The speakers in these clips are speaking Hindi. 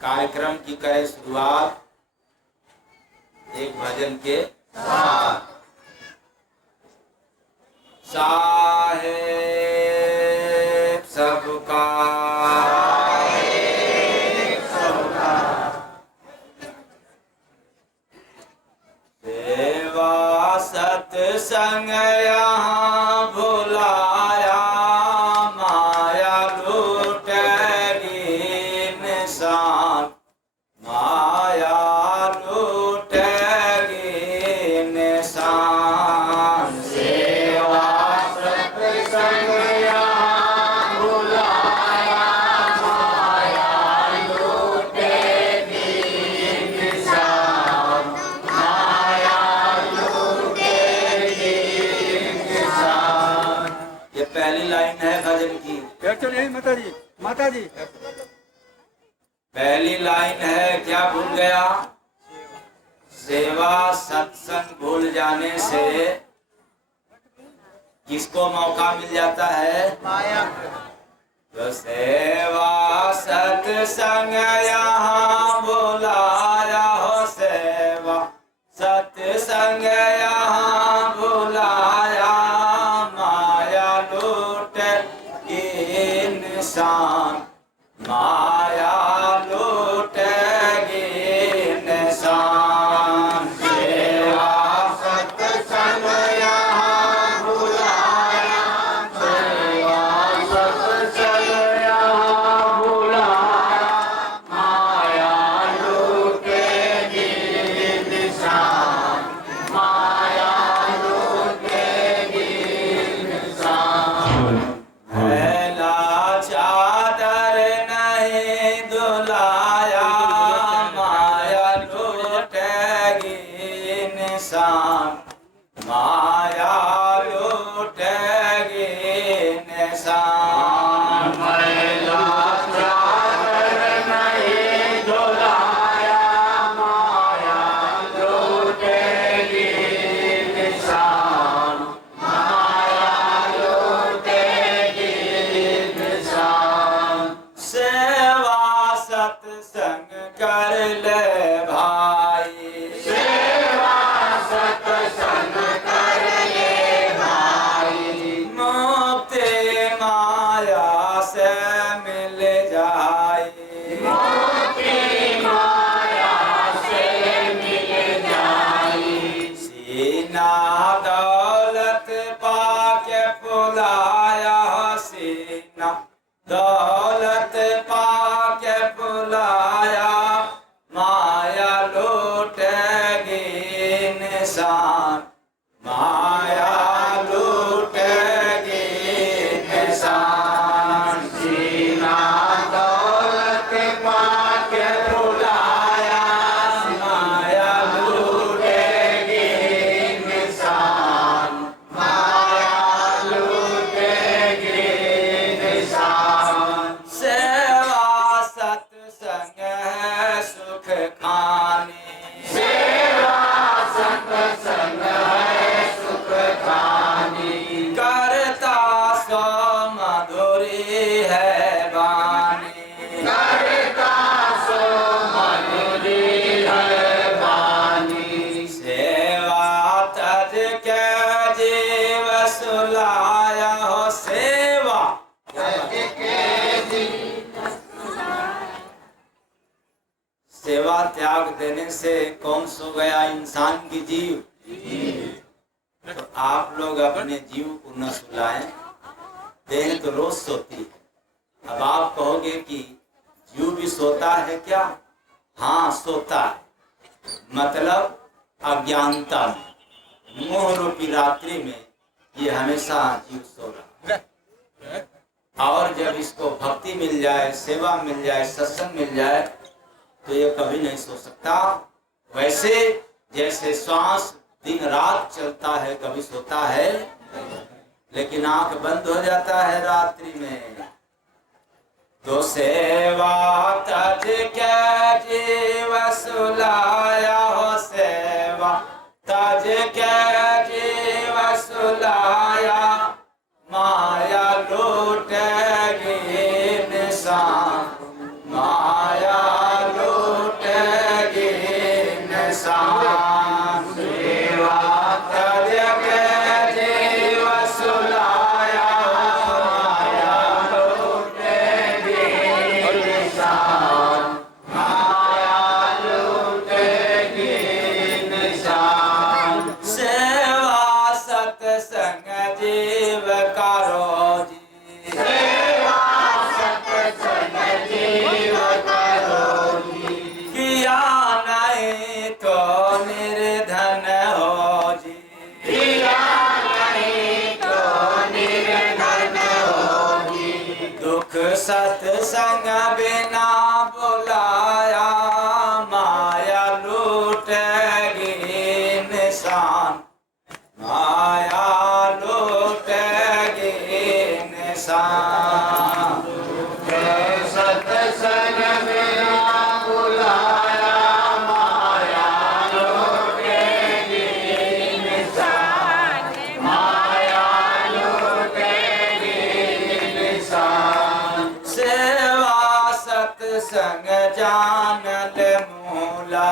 कार्यक्रम की करें शुरुआत एक भजन के साथ। साहेब सबका सेवा सत्संग यहाँ बुलाया, माया लूटेगी निशान, माया लूटेगी निशान। सेवा सत्संग यहाँ बुलाया, माया लूटेगी निशान, माया लूटेगी निशान। ये पहली लाइन है भजन की। चलिए माता जी पहली लाइन है, क्या भूल गया? सेवा सत्संग भूल जाने से किसको मौका मिल जाता है? माया। तो सेवा सत्संग यहाँ बुलाया हो, सेवा सत्संग यहाँ बुलाया, माया लूट की निशान, माया लूटेगी निशान। सेवा सत्संग यहाँ बुलाया, सेवा सत्संग यहाँ बुलाया, माया लूटेगी निशान, माया लूटेगी निशान। पहला चादर नहीं दुलाया, माया लूटेगी निशान, माया लूटेगी निशान। पहला चादर नहीं दुलाया, माया लूटेगी निशान, माया लूटेगी निशान। सेवा सत्संग कर ले भाई, सेवा सत्संग कर ले भाई, मुक्ति माया से मिल जाए, मुक्ति माया से मिल जाए। सीना दौलत पाके बुलाया, सीना दौलत पाके बुलाया, माया लूटेगी निशान, माया लूटेगी निशान। सीना दौलत पाके बुलाया, माया लूटेगी निशान, माया लूटेगी निशान। सेवा सत्संग है सुख खानी, सेवा सत्संग है सुख खानी, करता सो मधुरी है वाणी, करता सो मधुरी है वाणी। सेवा तज के जीव सुलाया हो, सेवा सेवा त्याग देने से कौन सो गया इंसान की जीव। तो आप लोग अपने जीव को न सुलाएं, देह तो रोज सोती है। अब आप कहोगे कि जीव भी सोता है क्या? हाँ सोता है, मतलब अज्ञानता में, मोह रूपी रात्रि में ये हमेशा जीव सो रहा है। और जब इसको भक्ति मिल जाए, सेवा मिल जाए, सत्संग मिल जाए, तो ये कभी नहीं सो सकता। वैसे जैसे श्वास दिन रात चलता है, कभी सोता है, लेकिन आंख बंद हो जाता है रात्रि में। तो सेवा तज के जीव सुलाया हो, सेवा तज के जीव सुलाया, माया लूटेगी निशान, माया सत्संग जान ले मूला,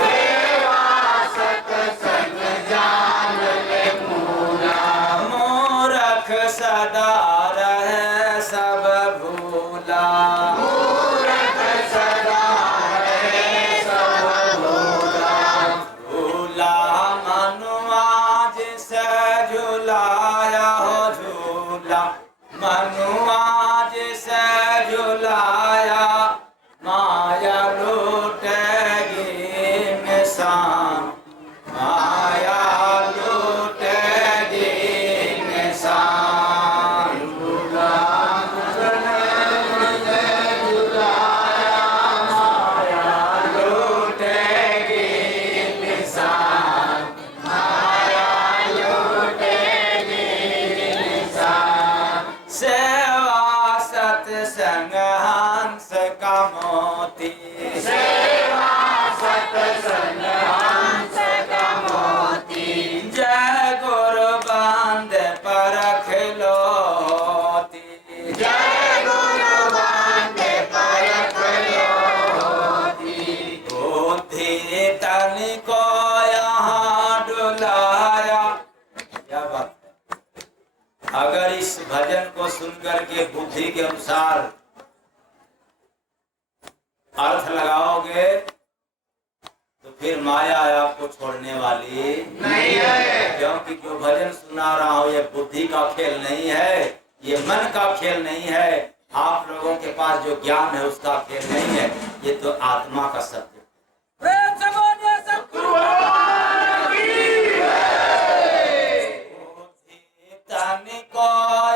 सेवा सत्संग जान ले मूला, मूरख सदा रहे सब भूला, मूरख सदा रहे सब भूला, झूला मनुआ जिसे झुलाया हो झूला, मनुआ जिसे झुलाया, माया लूटेगी निशान, माया लूटेगी निशान, झूला झुलाया माया लूटेगी निशान, माया लूटेगी निशान, सेवा सत्संग हंस का मोती, सेवा सत्संग हंस का मोती, जय गुरु बंदे परख लोती, जय गुरु बांधे परख लोती, बुद्धि तन को यहाँ डुलाया। क्या बात है? अगर इस भजन को सुनकर के बुद्धि के अनुसार अर्थ लगाओगे तो फिर माया आपको छोड़ने वाली नहीं है, क्योंकि जो भजन सुना रहा हो ये बुद्धि का खेल नहीं है, ये मन का खेल नहीं है, आप लोगों के पास जो ज्ञान है उसका खेल नहीं है, ये तो आत्मा का सत्य। प्रेम से बोलिए सतगुरु भगवान की बुद्धि तन को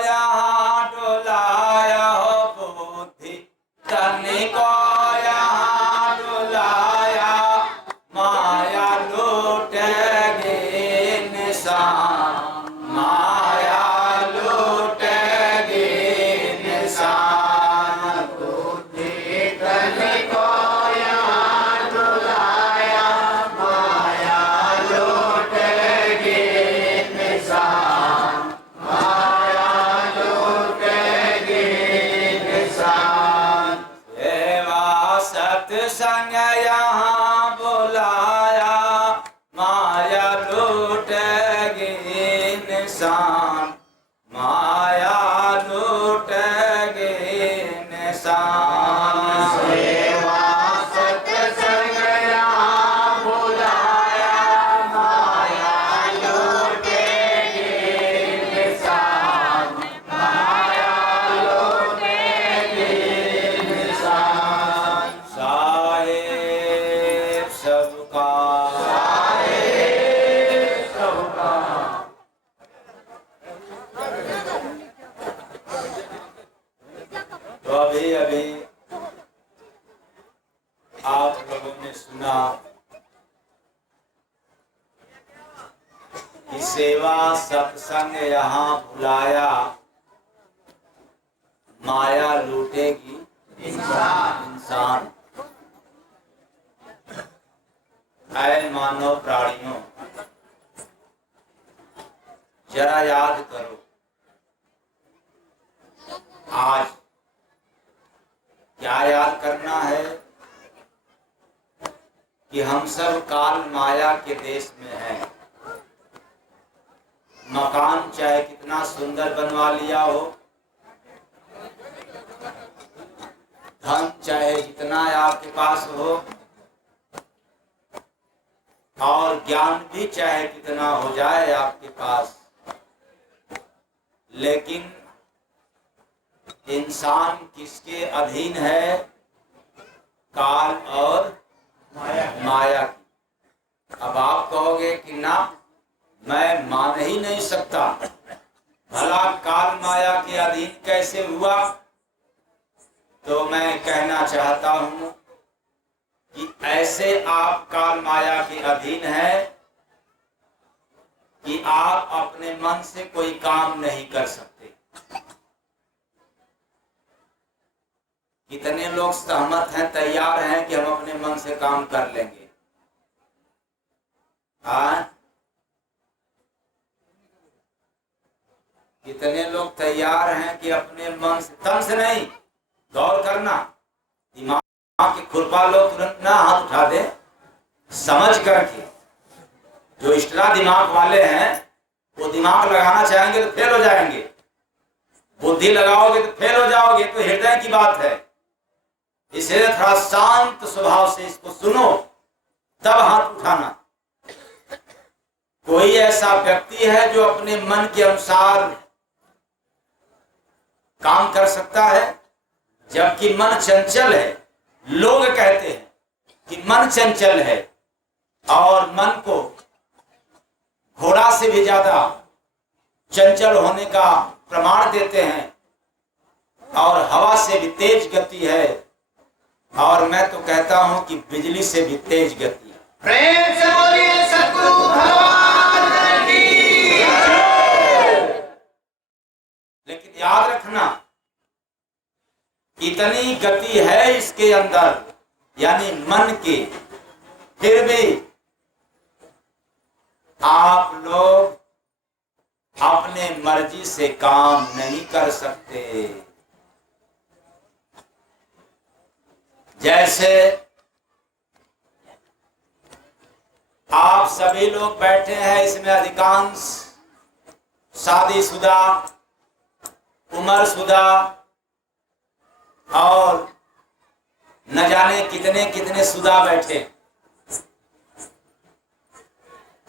यहाँ डुलाया हो, बुद्धि तन को यहाँ डुलाया, माया लूटेगी निशान, माया लूटेगी निशान, बुद्धि तन को यहाँ डुलाया, माया लूटेगी निशान, माया लूटेगी निशान, सेवा सत्संग यहाँ बुलाया, माया लूटेगी निशान, माया लूटेगी निशान, सेवा सत्संग यहाँ बुलाया, माया लूटेगी निशान, माया लूटेगी निशान, साहेब सबका सबका तो अभी अभी आप लोगों ने सुना कि सेवा सत्संग यहाँ बुलाया, माया लूटेगी इंसान। ऐ मानव प्राणियों, जरा याद करो, आज क्या याद करना है कि हम सब काल माया के देश में हैं। मकान चाहे कितना सुंदर बनवा लिया हो, धन चाहे जितना आपके पास हो, और ज्ञान भी चाहे कितना हो जाए आपके पास, लेकिन इंसान किसके अधीन है? काल और माया की। अब आप कहोगे कि ना, मैं मान ही नहीं सकता, भला काल माया के अधीन कैसे हुआ? तो मैं कहना चाहता हूं कि ऐसे आप काल माया के अधीन हैं कि आप अपने मन से कोई काम नहीं कर सकते। कितने लोग सहमत हैं, तैयार हैं कि हम अपने मन से काम कर लेंगे? हाँ, कितने लोग तैयार हैं कि अपने मन से, तन से नहीं, गौर करना, दिमाग के खुरपा लोग तुरंत ना हाथ उठा दे, समझ करके। जो एक्स्ट्रा दिमाग वाले हैं वो दिमाग लगाना चाहेंगे तो फेल हो जाएंगे, बुद्धि लगाओगे तो फेल हो जाओगे। तो हृदय की बात है, इसलिए थोड़ा शांत स्वभाव से इसको सुनो, तब हाथ उठाना। कोई ऐसा व्यक्ति है जो अपने मन के अनुसार काम कर सकता है, जबकि मन चंचल है। लोग कहते हैं कि मन चंचल है और मन को घोड़ा से भी ज्यादा चंचल होने का प्रमाण देते हैं, और हवा से भी तेज गति है, और मैं तो कहता हूं कि बिजली से भी तेज गति है। प्रेम से बोलिए सद्गुरु भगवान की। लेकिन याद रखना, इतनी गति है इसके अंदर, यानी मन की, फिर भी आप लोग अपने मर्जी से काम नहीं कर सकते। जैसे आप सभी लोग बैठे हैं, इसमें अधिकांश शादीशुदा, उम्रशुदा और न जाने कितने कितने शुदा बैठे।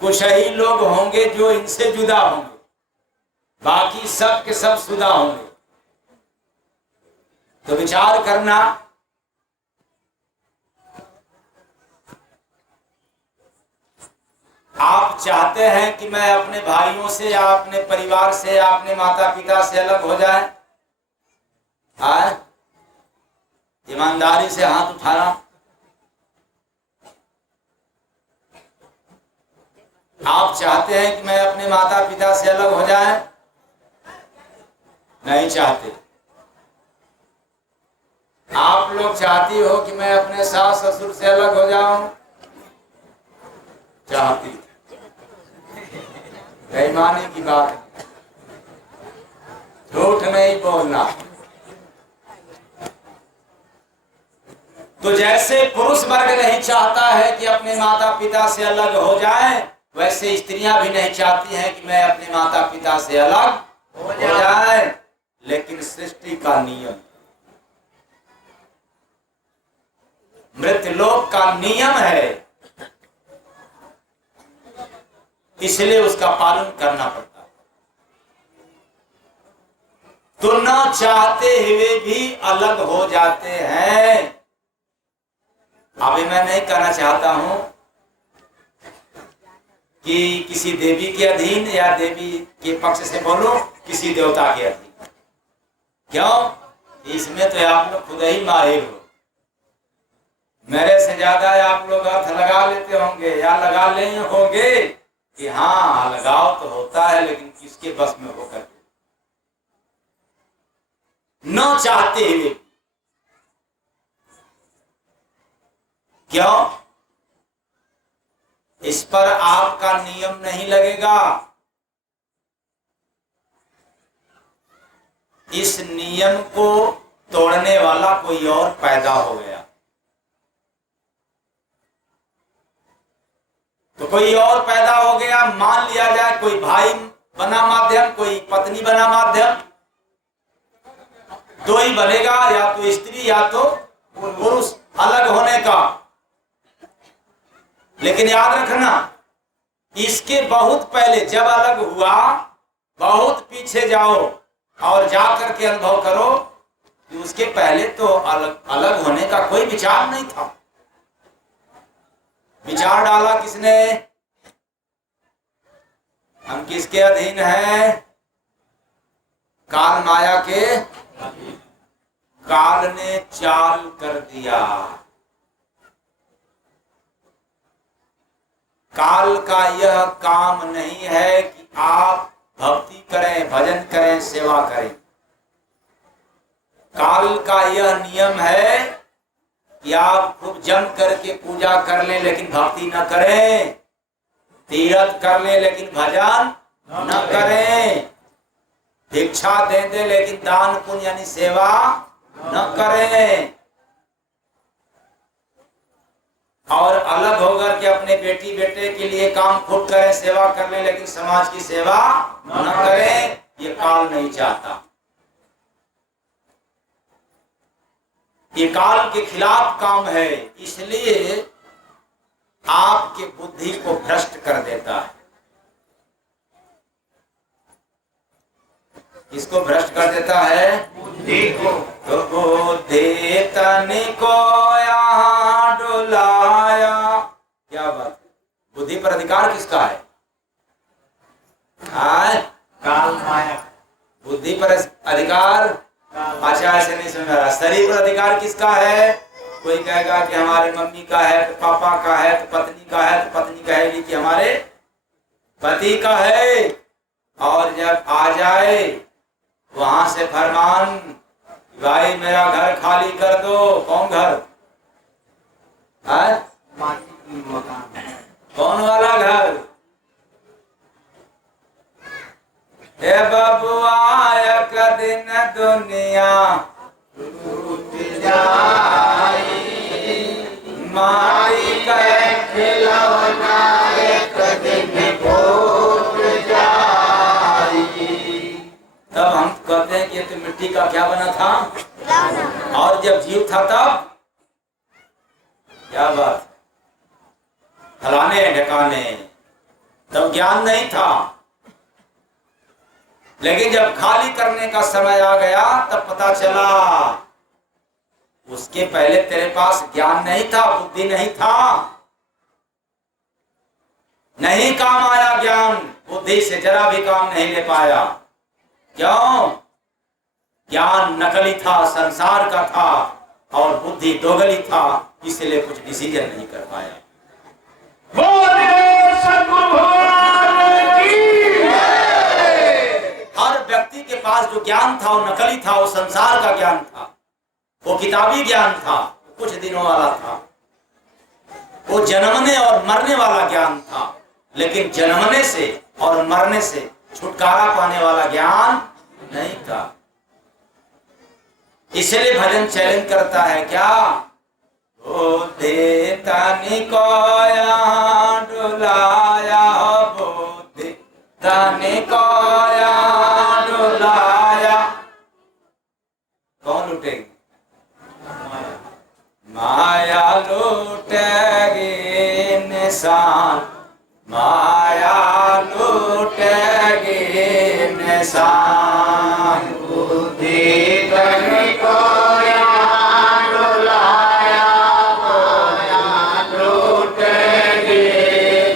कुछ ही लोग होंगे जो इनसे जुदा होंगे, बाकी सब के सब शुदा होंगे। तो विचार करना, आप चाहते हैं कि मैं अपने भाइयों से या अपने परिवार से या अपने माता पिता से अलग हो जाए? ईमानदारी से हाथ उठाना। आप चाहते हैं कि मैं अपने माता पिता से अलग हो जाए? नहीं चाहते। आप लोग चाहती हो कि मैं अपने सास ससुर से अलग हो जाऊं? चाहती। बेईमानी की बात, झूठ नहीं बोलना। तो जैसे पुरुष वर्ग नहीं चाहता है कि अपने माता पिता से अलग हो जाए, वैसे स्त्रियां भी नहीं चाहती हैं कि मैं अपने माता पिता से अलग हो जाए। लेकिन सृष्टि का नियम, मृत्यलोक का नियम है, इसलिए उसका पालन करना पड़ता है। तो न चाहते हुए भी अलग हो जाते हैं। अभी मैं नहीं कहना चाहता हूं कि किसी देवी के अधीन या देवी के पक्ष से बोलो किसी देवता के अधीन। क्यों? इसमें तो आप लोग खुद ही माहिर हो। मेरे से ज्यादा आप लोग अर्थ लगा लेते होंगे या लगा ले होंगे कि हाँ लगाव तो होता है, लेकिन किसके बस में होकर न चाहते हुए। क्यों? इस पर आपका नियम नहीं लगेगा। इस नियम को तोड़ने वाला कोई और पैदा हो गया। तो कोई और पैदा हो गया, मान लिया जाए कोई भाई बना माध्यम, कोई पत्नी बना माध्यम, दो ही बनेगा, या तो स्त्री या तो पुरुष अलग होने का। लेकिन याद रखना, इसके बहुत पहले जब अलग हुआ, बहुत पीछे जाओ और जाकर के अनुभव करो कि उसके पहले तो अलग होने का कोई विचार नहीं था। विचार डाला किसने? हम किसके अधीन हैं? काल माया के। काल ने चाल कर दिया। काल का यह काम नहीं है कि आप भक्ति करें, भजन करें, सेवा करें। काल का यह नियम है कि आप खूब जम करके पूजा कर लें लेकिन भक्ति न करें, तीर्थ कर लें लेकिन भजन न करें, भिक्षा दे दे लेकिन दान पुण्य यानी सेवा न करें। और अलग होकर के अपने बेटी बेटे के लिए काम खुद करें, सेवा कर लें, लेकिन समाज की सेवा न करें, ये काल नहीं चाहता। ये काल के खिलाफ काम है, इसलिए आपके बुद्धि को भ्रष्ट कर देता है। किसको भ्रष्ट कर देता है? बुद्धि को। तो बुद्धि तनि को यहाँ डुलाया। क्या बात है? बुद्धि पर अधिकार किसका है? काल माया। बुद्धि पर अधिकार, अच्छा ऐसे नहीं समझ रहा। शरीर पर अधिकार किसका है? कोई कहेगा कि हमारे मम्मी का है, तो पापा का है, तो पत्नी का है, तो पत्नी कहेगी कि हमारे पति का है। और जब आ जाए वहां से फरमान, भाई मेरा घर खाली कर दो। कौन घर? कौन वाला घर? हे बबुआ एक दिन दुनिया टूट जाई, माई के खिलौना एक दिन फूट जाई। तब हम कहते हैं कि ये तो मिट्टी का क्या बना था, और जब जीव था तब क्या बात, फलाने ढकाने, तब ज्ञान नहीं था। लेकिन जब खाली करने का समय आ गया तब पता चला उसके पहले तेरे पास ज्ञान नहीं था, बुद्धि नहीं था, नहीं काम आया ज्ञान, बुद्धि से जरा भी काम नहीं ले पाया। क्यों? ज्ञान नकली था, संसार का था, और बुद्धि दोगली था, इसलिए कुछ डिसीजन नहीं कर पाया। हर व्यक्ति के पास जो ज्ञान था वो नकली था, वो संसार का ज्ञान था, वो किताबी ज्ञान था, कुछ दिनों वाला था, वो जन्मने और मरने वाला ज्ञान था। लेकिन जन्मने से और मरने से छुटकारा पाने वाला ज्ञान नहीं था। इसलिए भजन चैलेंज करता है क्या? बुद्धि तनि को यहाँ डुलाया, बुद्धि तनि को यहाँ डुलाया। कौन लूटेगी? माया लूटेगी निशान, माया लूटेगी निशान। बुद्धि तनि को यहाँ डुलाया, माया लूटेगी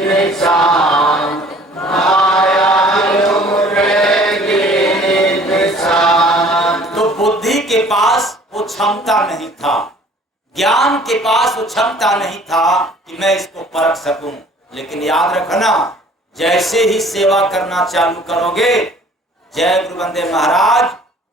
निशान, माया लूटेगी निशान। तो बुद्धि के पास वो क्षमता नहीं था, ज्ञान के पास वो क्षमता नहीं था कि मैं इसको परख सकूं। लेकिन याद रखना, जैसे ही सेवा करना चालू करोगे, जय गुरु बंदे महाराज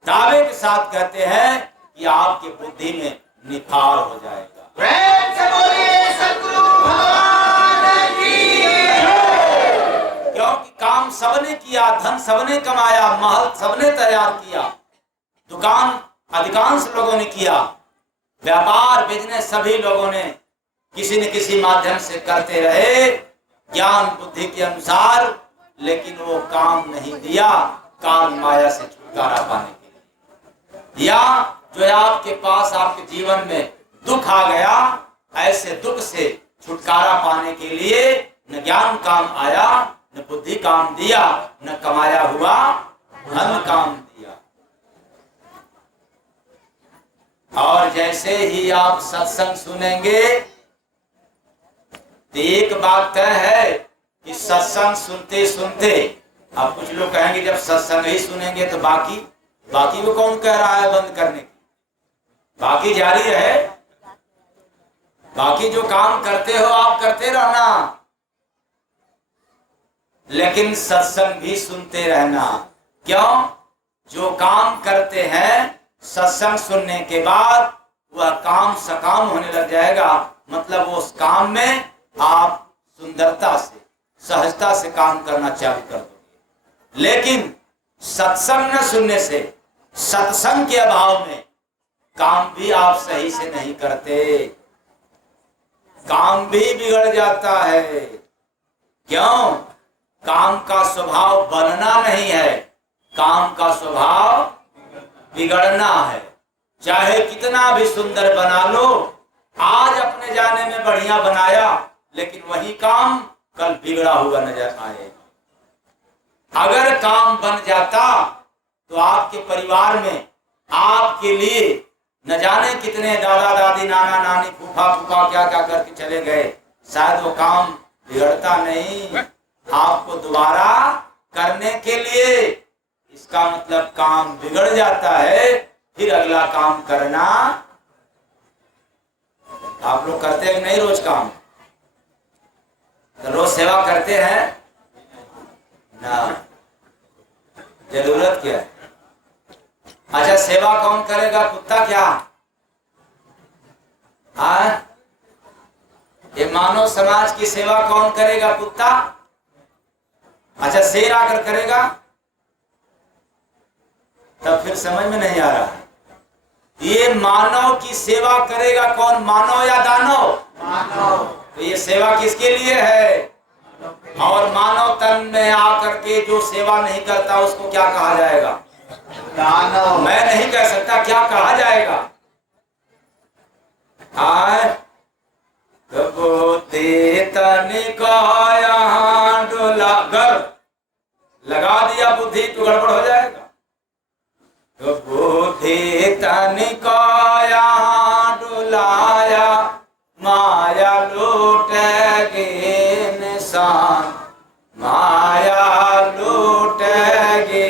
दावे के साथ कहते हैं कि आपकी बुद्धि में निखार हो जाएगा। प्रेम से बोलिए सद्गुरु भगवान की जय। क्योंकि काम सबने किया, धन सबने कमाया, महल सबने तैयार किया, दुकान अधिकांश लोगों ने किया, व्यापार बिजनेस सभी लोगों ने किसी न किसी माध्यम से करते रहे, ज्ञान बुद्धि के अनुसार, लेकिन वो काम नहीं दिया काल माया से छुटकारा पाने के लिए। या जो आपके पास आपके जीवन में दुख आ गया, ऐसे दुख से छुटकारा पाने के लिए न ज्ञान काम आया, न बुद्धि काम दिया, न कमाया हुआ धन काम दिया। और जैसे ही आप सत्संग सुनेंगे तो एक बात तय है कि सत्संग सुनते सुनते, अब कुछ लोग कहेंगे जब सत्संग ही सुनेंगे तो बाकी वो कौन कह रहा है बंद करने की? बाकी जारी रहे, बाकी जो काम करते हो आप करते रहना, लेकिन सत्संग भी सुनते रहना। क्यों? जो काम करते हैं सत्संग सुनने के बाद वह काम सकाम होने लग जाएगा। मतलब वो उस काम में आप सुंदरता से, सहजता से काम करना चालू कर दोगे। लेकिन सत्संग न सुनने से, सत्संग के अभाव में काम भी आप सही से नहीं करते। काम भी बिगड़ जाता है। क्यों? काम का स्वभाव बनना नहीं है, काम का स्वभाव बिगड़ना है। चाहे कितना भी सुंदर बना लो, आज अपने जाने में बढ़िया बनाया, लेकिन वही काम कल बिगड़ा हुआ नजर आए। अगर काम बन जाता तो आपके परिवार में आपके लिए न जाने कितने दादा दादी, नाना नानी, फूफा फूफा क्या क्या करके चले गए, शायद वो काम बिगड़ता नहीं। आपको दोबारा करने के लिए, इसका मतलब काम बिगड़ जाता है, फिर अगला काम करना। आप लोग करते हैं नहीं रोज काम? तो रोज सेवा करते हैं ना? जरूरत क्या है? अच्छा, सेवा कौन करेगा? कुत्ता क्या? हाँ, ये मानव समाज की सेवा कौन करेगा? कुत्ता? अच्छा, शेर आकर करेगा? तब फिर समझ में नहीं आ रहा है। ये मानव की सेवा करेगा कौन? मानव या दानव? मानव। तो ये सेवा किसके लिए है? और मानव तन में आकर के जो सेवा नहीं करता उसको क्या कहा जाएगा? दानव। मैं नहीं कह सकता, क्या कहा जाएगा? डोला घर लगा दिया बुद्धि तो गड़बड़ हो जाएगा। तो बुद्धि तनिकाया डुलाया, माया लूटेगी निशान, माया लूटेगी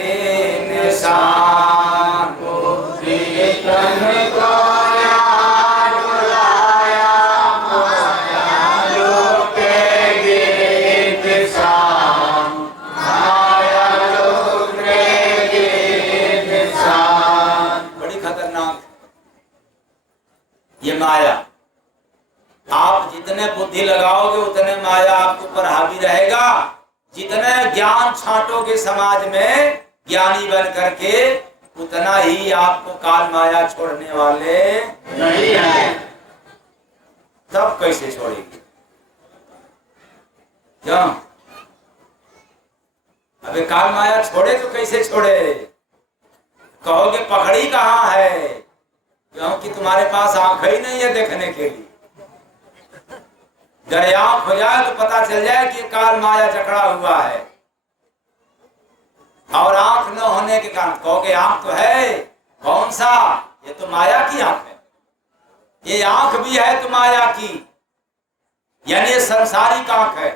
निशान। बुद्धि तनिकाया डुलाया, माया लूटेगी निशान, माया लूटेगी निशान। बड़ी खतरनाक ये माया। आप जितने बुद्धि लगाओगे उतने माया आपके ऊपर हावी रहेगा। जितने ज्ञान छांटोगे समाज में ज्ञानी बन करके, उतना ही आपको काल माया छोड़ने वाले नहीं है। तब कैसे छोड़ेगी? क्यों? अबे काल माया छोड़े तो कैसे छोड़े? कहोगे पकड़ी कहाँ है? क्योंकि तुम्हारे पास आंख ही नहीं है देखने के लिए। अगर आंख हो जाए तो पता चल जाए कि काल माया जकड़ा हुआ है। और आंख न होने के कारण कहोगे आंख तो है, कौन सा? ये तो माया की आंख है। ये आंख भी है तो माया की, यानी संसारिक आंख है।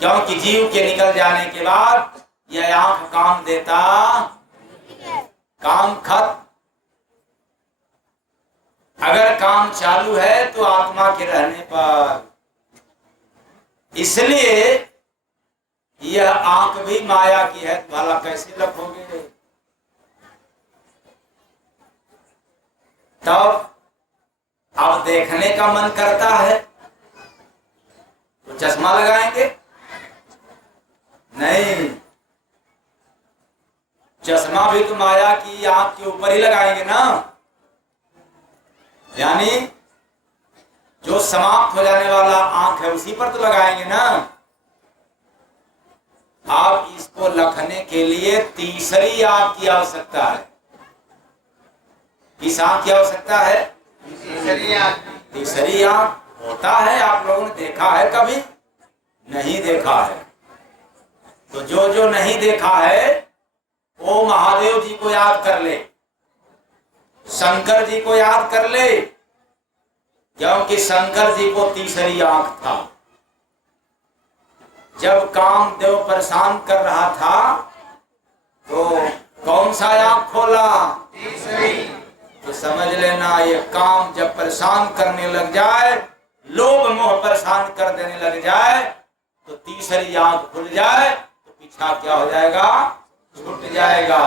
क्योंकि जीव के निकल जाने के बाद यह आंख काम देता, काम खत्म। अगर काम चालू है तो आत्मा के रहने पर, इसलिए यह आंख भी माया की है। भला कैसे रखोगे? तब अब देखने का मन करता है तो चश्मा लगाएंगे? नहीं, चश्मा भी तो माया की आंख के ऊपर ही लगाएंगे ना। यानी जो समाप्त हो जाने वाला आंख है उसी पर तो लगाएंगे ना। आप इसको रखने के लिए तीसरी आंख की आवश्यकता है। किस आंख की आवश्यकता है? तीसरी आंख। तीसरी आंख होता है, आप लोगों ने देखा है कभी? नहीं देखा है। तो जो जो नहीं देखा है वो महादेव जी को याद कर ले, शंकर जी को याद कर ले, क्योंकि शंकर जी को तीसरी आंख था। जब कामदेव परेशान कर रहा था तो कौन सा आंख खोला? तीसरी। तो समझ लेना ये काम जब परेशान करने लग जाए, लोभ मोह परेशान कर देने लग जाए, तो तीसरी आंख खुल जाए तो पीछा क्या हो जाएगा? छूट जाएगा।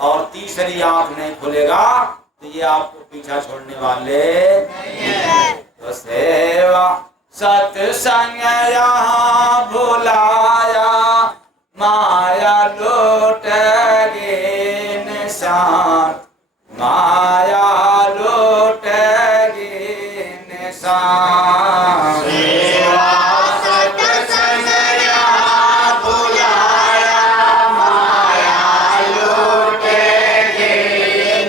और तीसरी आंख नहीं खुलेगा तो ये आपको पीछा छोड़ने वाले नहीं है। तो सेवा सत्संग यहाँ भुलाया, माया लूटेगी निशान, माया लूटेगी सेवा सत्संग यहाँ बुलाया, माया लूटेगी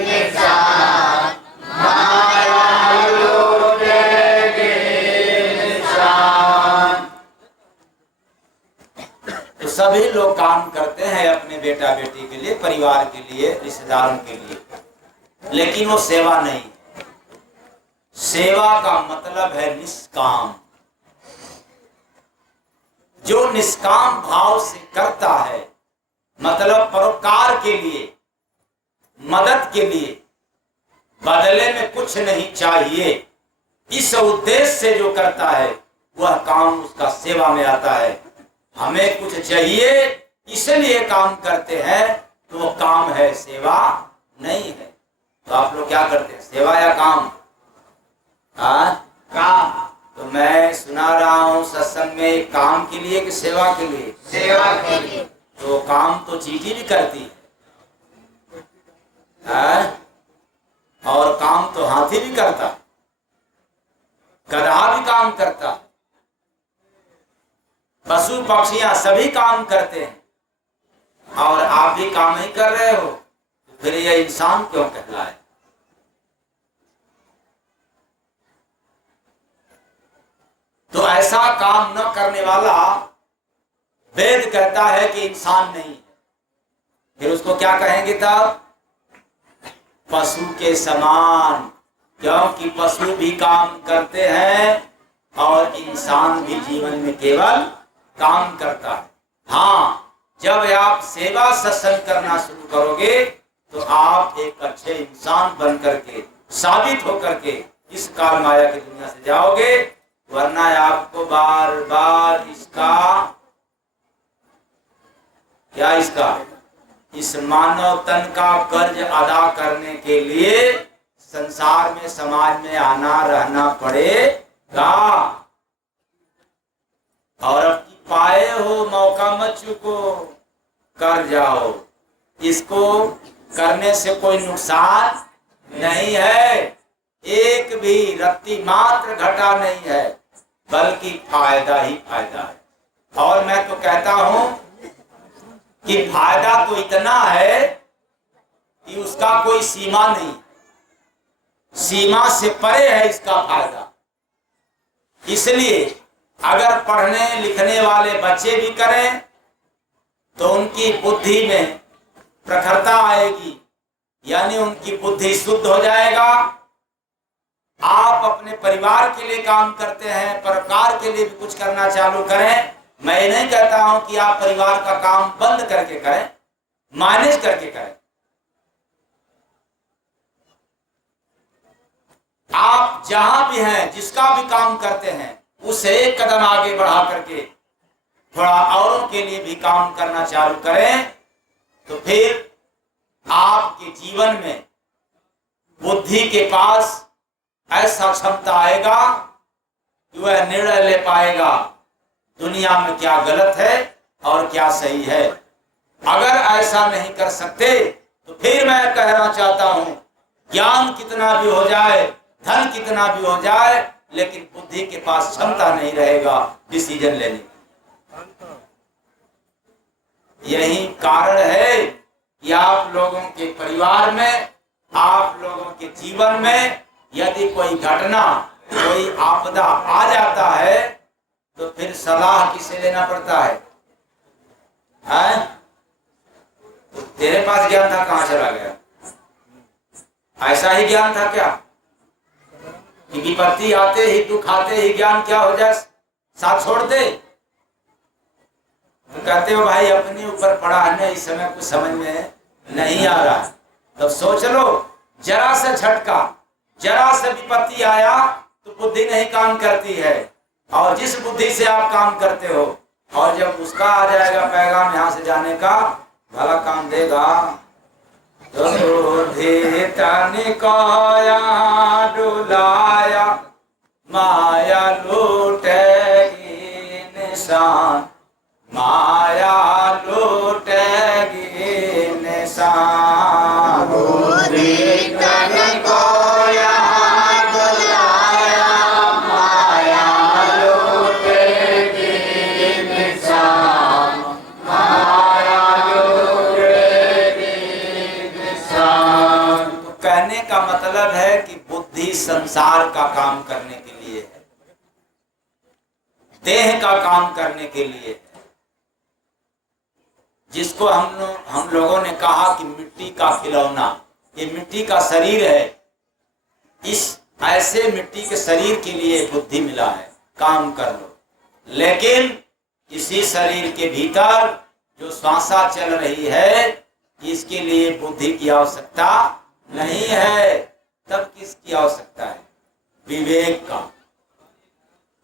निशान, माया लूटेगी निशान। तो सभी लोग काम करते हैं अपने बेटा बेटी के लिए, परिवार के लिए, रिश्तेदारों के लिए, लेकिन वो सेवा नहीं। सेवा का मतलब है निष्काम। जो निष्काम भाव से करता है, मतलब परोपकार के लिए, मदद के लिए, बदले में कुछ नहीं चाहिए, इस उद्देश्य से जो करता है वह काम उसका सेवा में आता है। हमें कुछ चाहिए इसलिए काम करते हैं तो वो काम है, सेवा नहीं है। तो आप लोग क्या करते हैं, सेवा या काम? काम। तो मैं सुना रहा हूँ सत्संग में, काम के लिए कि सेवा के लिए? सेवा के लिए। तो काम तो चींटी भी करती है, और काम तो हाथी भी करता, गधा भी काम करता, पशु पक्षियां सभी काम करते हैं, और आप भी काम नहीं कर रहे हो, तो फिर ये इंसान क्यों कहलाए? तो ऐसा काम न करने वाला वेद कहता है कि इंसान नहीं है। फिर उसको क्या कहेंगे तब? पशु के समान, क्योंकि पशु भी काम करते हैं और इंसान भी जीवन में केवल काम करता है। हाँ, जब आप सेवा सत्संग करना शुरू करोगे तो आप एक अच्छे इंसान बन करके, साबित होकर के इस काल माया की दुनिया से जाओगे, वरना आपको बार बार इस मानव तन का कर्ज अदा करने के लिए संसार में, समाज में आना रहना पड़ेगा। और अब पाए हो मौका मत चुको, कर जाओ। इसको करने से कोई नुकसान नहीं है, एक भी रत्ती मात्र घटा नहीं है, बल्कि फायदा ही फायदा है। और मैं तो कहता हूं कि फायदा तो इतना है कि उसका कोई सीमा नहीं, सीमा से परे है इसका फायदा। इसलिए अगर पढ़ने लिखने वाले बच्चे भी करें तो उनकी बुद्धि में प्रखरता आएगी, यानी उनकी बुद्धि शुद्ध हो जाएगा। आप अपने परिवार के लिए काम करते हैं, परोपकार के लिए भी कुछ करना चालू करें। मैं नहीं कहता हूं कि आप परिवार का काम बंद करके करें, मैनेज करके करें। आप जहां भी हैं, जिसका भी काम करते हैं, उसे एक कदम आगे बढ़ा करके थोड़ा औरों के लिए भी काम करना चालू करें, तो फिर आपके जीवन में बुद्धि के पास ऐसा क्षमता आएगा कि वह निर्णय ले पाएगा दुनिया में क्या गलत है और क्या सही है। अगर ऐसा नहीं कर सकते तो फिर मैं कहना चाहता हूं, ज्ञान कितना भी हो जाए, धन कितना भी हो जाए, लेकिन बुद्धि के पास क्षमता नहीं रहेगा डिसीजन लेने की। यही कारण है कि आप लोगों के परिवार में, आप लोगों के जीवन में यदि कोई घटना, कोई आपदा आ जाता है तो फिर सलाह किसे लेना पड़ता है? तो तेरे पास ज्ञान था, कहां चला गया? ऐसा ही ज्ञान था क्या कि विपत्ति आते ही, दुख आते ही ज्ञान क्या हो जाए, साथ छोड़ दे? तो कहते हो भाई अपने ऊपर पड़ा है, इस समय कुछ समझ में नहीं आ रहा, तब सोच लो। जरा सा झटका, जरा सा विपत्ति आया तो बुद्धि नहीं काम करती है, और जिस बुद्धि से आप काम करते हो, और जब उसका आ जाएगा पैगाम यहाँ से जाने का, भला काम देगा। तो बुद्धि तनिकाया डुलाया, माया लूटेगी निशान, माया लूटेगी निशान। बुद्धि तनिकाया डुलाया, बुद्धि संसार का काम करने के लिए है, देह का काम करने के लिए है। जिसको हम लोगों ने कहा कि मिट्टी का खिलौना, ये मिट्टी का शरीर है, इस ऐसे मिट्टी के शरीर के लिए बुद्धि मिला है, काम कर लो। लेकिन इसी शरीर के भीतर जो श्वासा चल रही है, इसके लिए बुद्धि की आवश्यकता नहीं है। तब किसकी आवश्यकता है? विवेक का।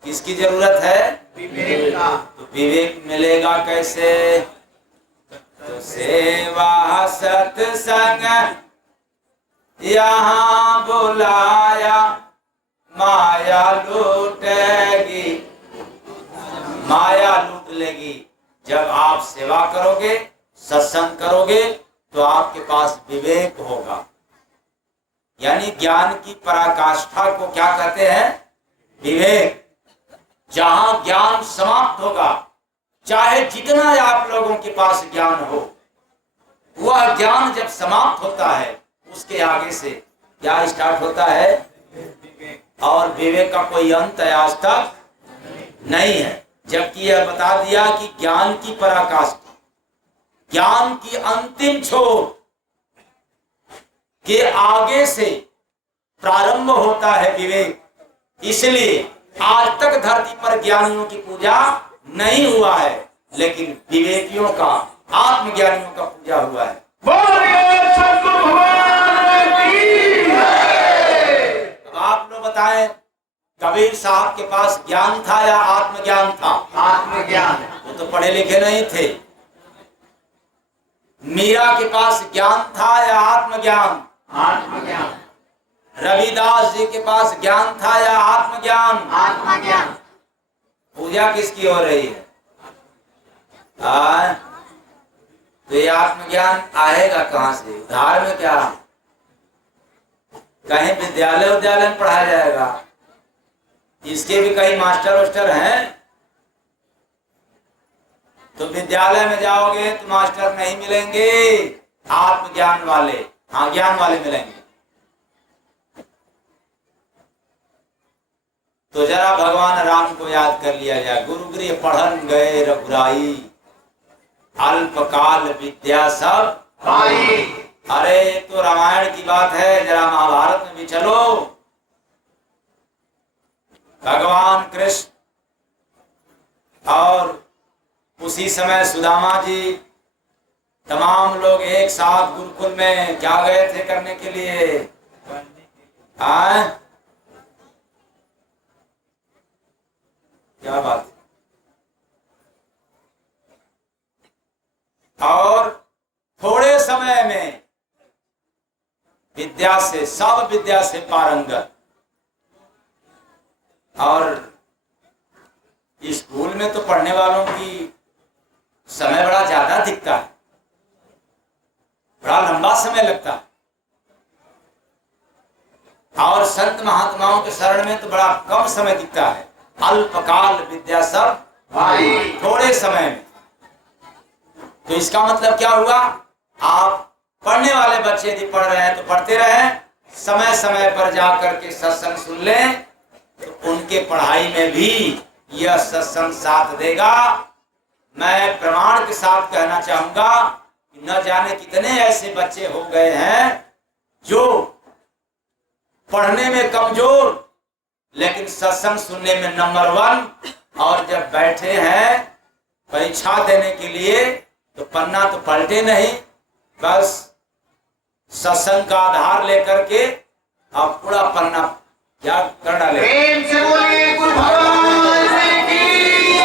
किसकी जरूरत है? विवेक का। तो विवेक मिलेगा कैसे? तो सेवा सत्संग यहाँ बुलाया, माया लूटेगी, माया लूट लेगी। जब आप सेवा करोगे, सत्संग करोगे, तो आपके पास विवेक होगा। यानी ज्ञान की पराकाष्ठा को क्या कहते हैं? विवेक। जहां ज्ञान समाप्त होगा, चाहे जितना आप लोगों के पास ज्ञान हो, वह ज्ञान जब समाप्त होता है, उसके आगे से क्या स्टार्ट होता है? और विवेक का कोई अंत आज तक नहीं है। जबकि यह बता दिया कि ज्ञान की पराकाष्ठा, ज्ञान की अंतिम छोर के आगे से प्रारंभ होता है विवेक। इसलिए आज तक धरती पर ज्ञानियों की पूजा नहीं हुआ है, लेकिन विवेकियों का, आत्मज्ञानियों का पूजा हुआ है। अब आप लोग बताएं, कबीर साहब के पास ज्ञान था या आत्मज्ञान था? आत्मज्ञान। वो तो पढ़े लिखे नहीं थे। मीरा के पास ज्ञान था या आत्मज्ञान? आत्मज्ञान। रविदास जी के पास ज्ञान था या आत्मज्ञान? आत्मज्ञान। पूजा किसकी हो रही है? तो ये आत्मज्ञान आएगा कहाँ से? उधार में क्या? कहीं विद्यालय में पढ़ाया जाएगा? इसके भी कई मास्टर वास्टर हैं। तो विद्यालय में जाओगे तो मास्टर नहीं मिलेंगे आत्मज्ञान वाले, हाँ ज्ञान वाले मिलेंगे। तो जरा भगवान राम को याद कर लिया जाए। गुरु गृह पढ़न गए रघुराई, अल्पकाल विद्या सब भाई। अरे तो रामायण की बात है, जरा महाभारत में भी चलो। भगवान कृष्ण और उसी समय सुदामा जी, तमाम लोग एक साथ गुरुकुल में क्या गए थे करने के लिए? क्या बात है। और थोड़े समय में विद्या से, सब विद्या से पारंगत। और स्कूल में तो पढ़ने वालों की समय बड़ा ज्यादा दिखता है, बड़ा लंबा समय लगता है। और संत महात्माओं के शरण में तो बड़ा कम समय दिखता है। अल्पकाल विद्या सब भाई। थोड़े समय में। तो इसका मतलब क्या हुआ? आप पढ़ने वाले बच्चे यदि पढ़ रहे हैं तो पढ़ते रहें, समय समय पर जाकर के सत्संग सुन लें, तो उनके पढ़ाई में भी यह सत्संग साथ देगा। मैं प्रमाण के साथ कहना चाहूंगा कि न जाने कितने ऐसे बच्चे हो गए हैं जो पढ़ने में कमजोर, लेकिन सत्संग सुनने में नंबर 1। और जब बैठे हैं परीक्षा देने के लिए तो पन्ना तो पलटे नहीं, बस सत्संग का आधार लेकर के अब पूरा पन्ना क्या कर डाले। प्रेम से बोलिए गुरु भगवान की।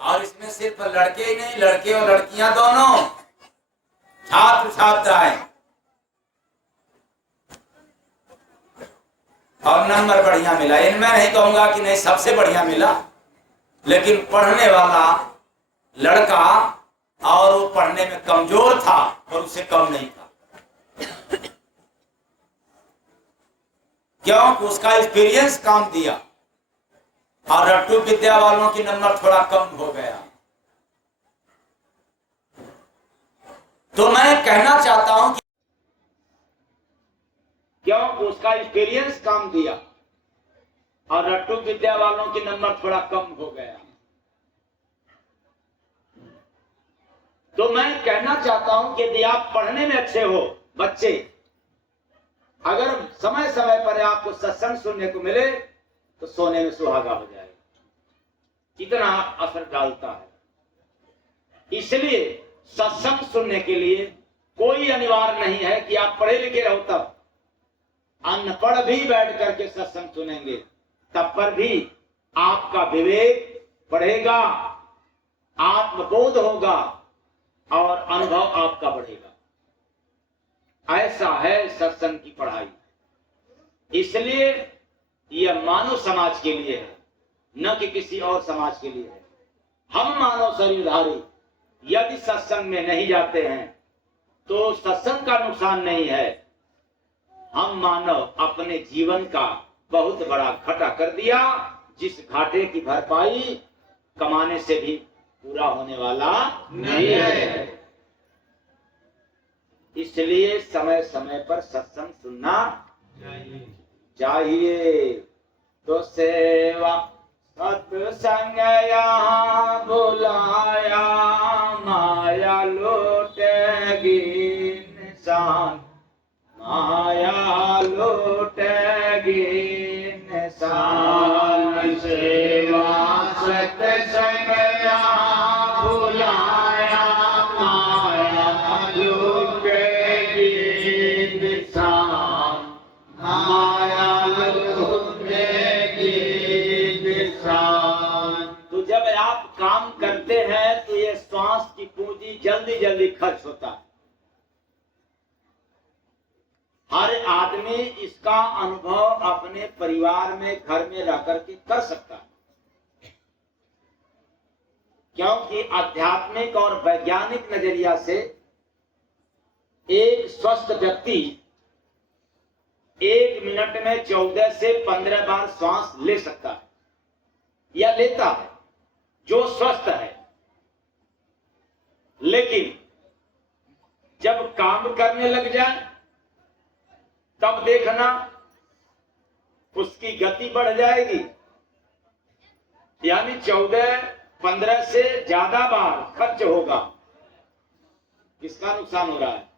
और इसमें सिर्फ लड़के ही नहीं, लड़के और लड़कियां दोनों, छात्र छात्राएं। और नंबर बढ़िया मिला। इनमें नहीं कहूंगा कि नहीं सबसे बढ़िया मिला, लेकिन पढ़ने वाला लड़का और वो पढ़ने में कमजोर था और उससे कम नहीं था। क्योंकि उसका एक्सपीरियंस काम दिया। और रट्टू विद्या वालों की नंबर थोड़ा कम हो गया। तो मैं कहना चाहता हूं क्यों? उसका एक्सपीरियंस काम दिया। और रट्टू विद्या वालों के नंबर थोड़ा कम हो गया। तो मैं कहना चाहता हूं कि यदि आप पढ़ने में अच्छे हो बच्चे, अगर समय समय पर आपको सत्संग सुनने को मिले तो सोने में सुहागा हो जाएगा। कितना असर डालता है। इसलिए सत्संग सुनने के लिए कोई अनिवार्य नहीं है कि आप पढ़े लिखे रहो तब। अनपढ़ भी बैठ करके सत्संग सुनेंगे तब पर भी आपका विवेक बढ़ेगा, आत्मबोध होगा और अनुभव आपका बढ़ेगा। ऐसा है सत्संग की पढ़ाई। इसलिए यह मानव समाज के लिए है, न कि किसी और समाज के लिए है। हम मानव शरीरधारी यदि सत्संग में नहीं जाते हैं तो सत्संग का नुकसान नहीं है। हम मानव अपने जीवन का बहुत बड़ा घाटा कर दिया, जिस घाटे की भरपाई कमाने से भी पूरा होने वाला नहीं है। इसलिए समय समय पर सत्संग सुनना चाहिए। तो सेवा सत्संग यहाँ बुलाया, माया लूटेगी निशान, माया लूटेगी निशान। सेवा सत्संग यहाँ बुलाया, माया लूटेगी निशान, माया लूटेगी निशान। तो जब आप काम करते हैं तो ये श्वास की पूंजी जल्दी जल्दी खर्च होता है। हर आदमी इसका अनुभव अपने परिवार में, घर में रह करके कर सकता है। क्योंकि आध्यात्मिक और वैज्ञानिक नजरिया से एक स्वस्थ व्यक्ति 1 मिनट में 14 से 15 बार श्वास ले सकता है या लेता है, जो स्वस्थ है। लेकिन जब काम करने लग जाए तब देखना उसकी गति बढ़ जाएगी, यानी 14-15 से ज्यादा बार खर्च होगा। किसका नुकसान हो रहा है?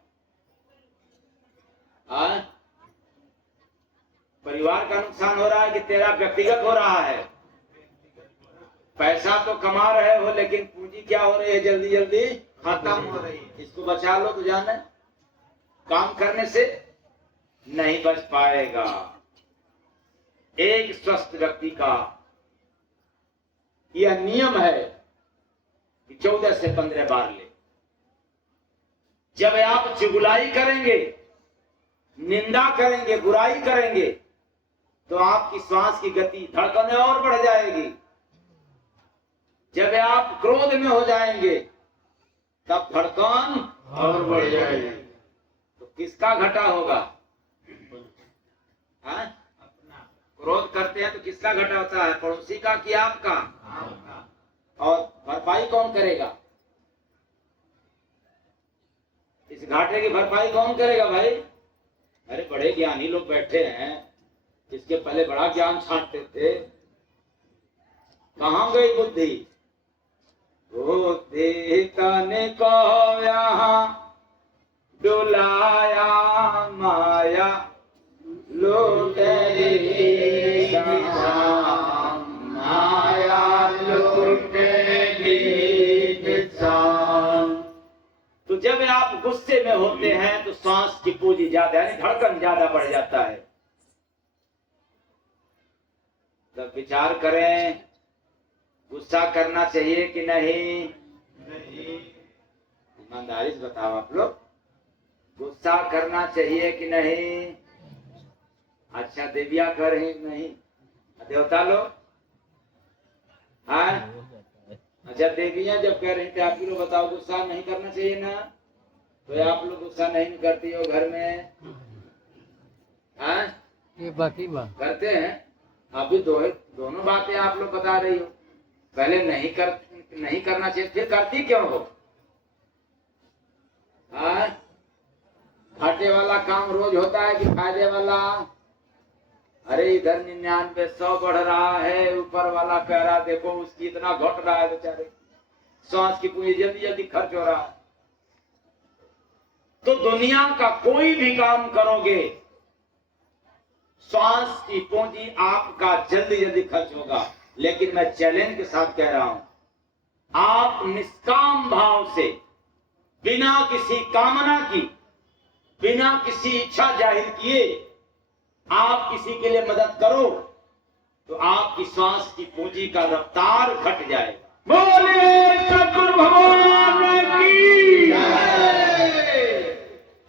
परिवार का नुकसान हो रहा है कि तेरा व्यक्तिगत हो रहा है? पैसा तो कमा रहे हो लेकिन पूंजी क्या हो रही है? जल्दी जल्दी खत्म हो रही है। इसको बचा लो तो जाने काम करने से नहीं बच पाएगा। एक स्वस्थ व्यक्ति का यह नियम है कि 14 से 15 बार ले। जब आप चुगलाई करेंगे, निंदा करेंगे, बुराई करेंगे तो आपकी श्वास की गति, धड़कनें और बढ़ जाएगी। जब आप क्रोध में हो जाएंगे तब धड़कन और बढ़ जाएगी। तो किसका घाटा होगा? क्रोध करते हैं तो किसका घाटा होता है? पड़ोसी का कि आपका? और भरपाई कौन करेगा? इस घाटे की भरपाई कौन करेगा भाई? अरे बड़े ज्ञानी लोग बैठे हैं, इसके पहले बड़ा ज्ञान छांटते थे, कहां गई बुद्धि? बुद्धि तने को यहाँ डुलाया, माया लूटेगी निशान, माया लूटेगी निशान। तो जब आप गुस्से में होते हैं तो सांस की पूंजी ज्यादा, यानी धड़कन ज्यादा बढ़ जाता है। तब विचार करें, गुस्सा करना चाहिए कि नहीं? ईमानदारी से बताओ आप लोग, गुस्सा करना चाहिए कि नहीं? अच्छा, देविया कह रही नहीं, देवता लोग? हाँ, अच्छा, देवियां जब कह रही थी, आप लोग बताओ गुस्सा नहीं करना चाहिए ना? तो आप लोग गुस्सा नहीं करती हो घर में? हाँ, ये बाकी बात करते हैं। अभी दोनों बातें आप लोग बता रही हो। पहले नहीं करना चाहिए, फिर करती क्यों हो? हाँ, घाटे वाला काम रोज होता है कि फायदे वाला? अरे इधर 99 100 बढ़ रहा है, ऊपर वाला कह रहा है देखो उसकी इतना घट रहा है, बेचारे सांस की पूंजी जल्दी जल्दी खर्च हो रहा है। तो दुनिया का कोई भी काम करोगे, सांस की पूंजी आपका जल्दी जल्दी खर्च होगा। लेकिन मैं चैलेंज के साथ कह रहा हूं, आप निष्काम भाव से, बिना किसी कामना की, बिना किसी इच्छा जाहिर किए आप किसी के लिए मदद करो तो आपकी सांस की पूंजी का रफ्तार घट जाएगा। बोलिए सतगुरु भगवान की जय।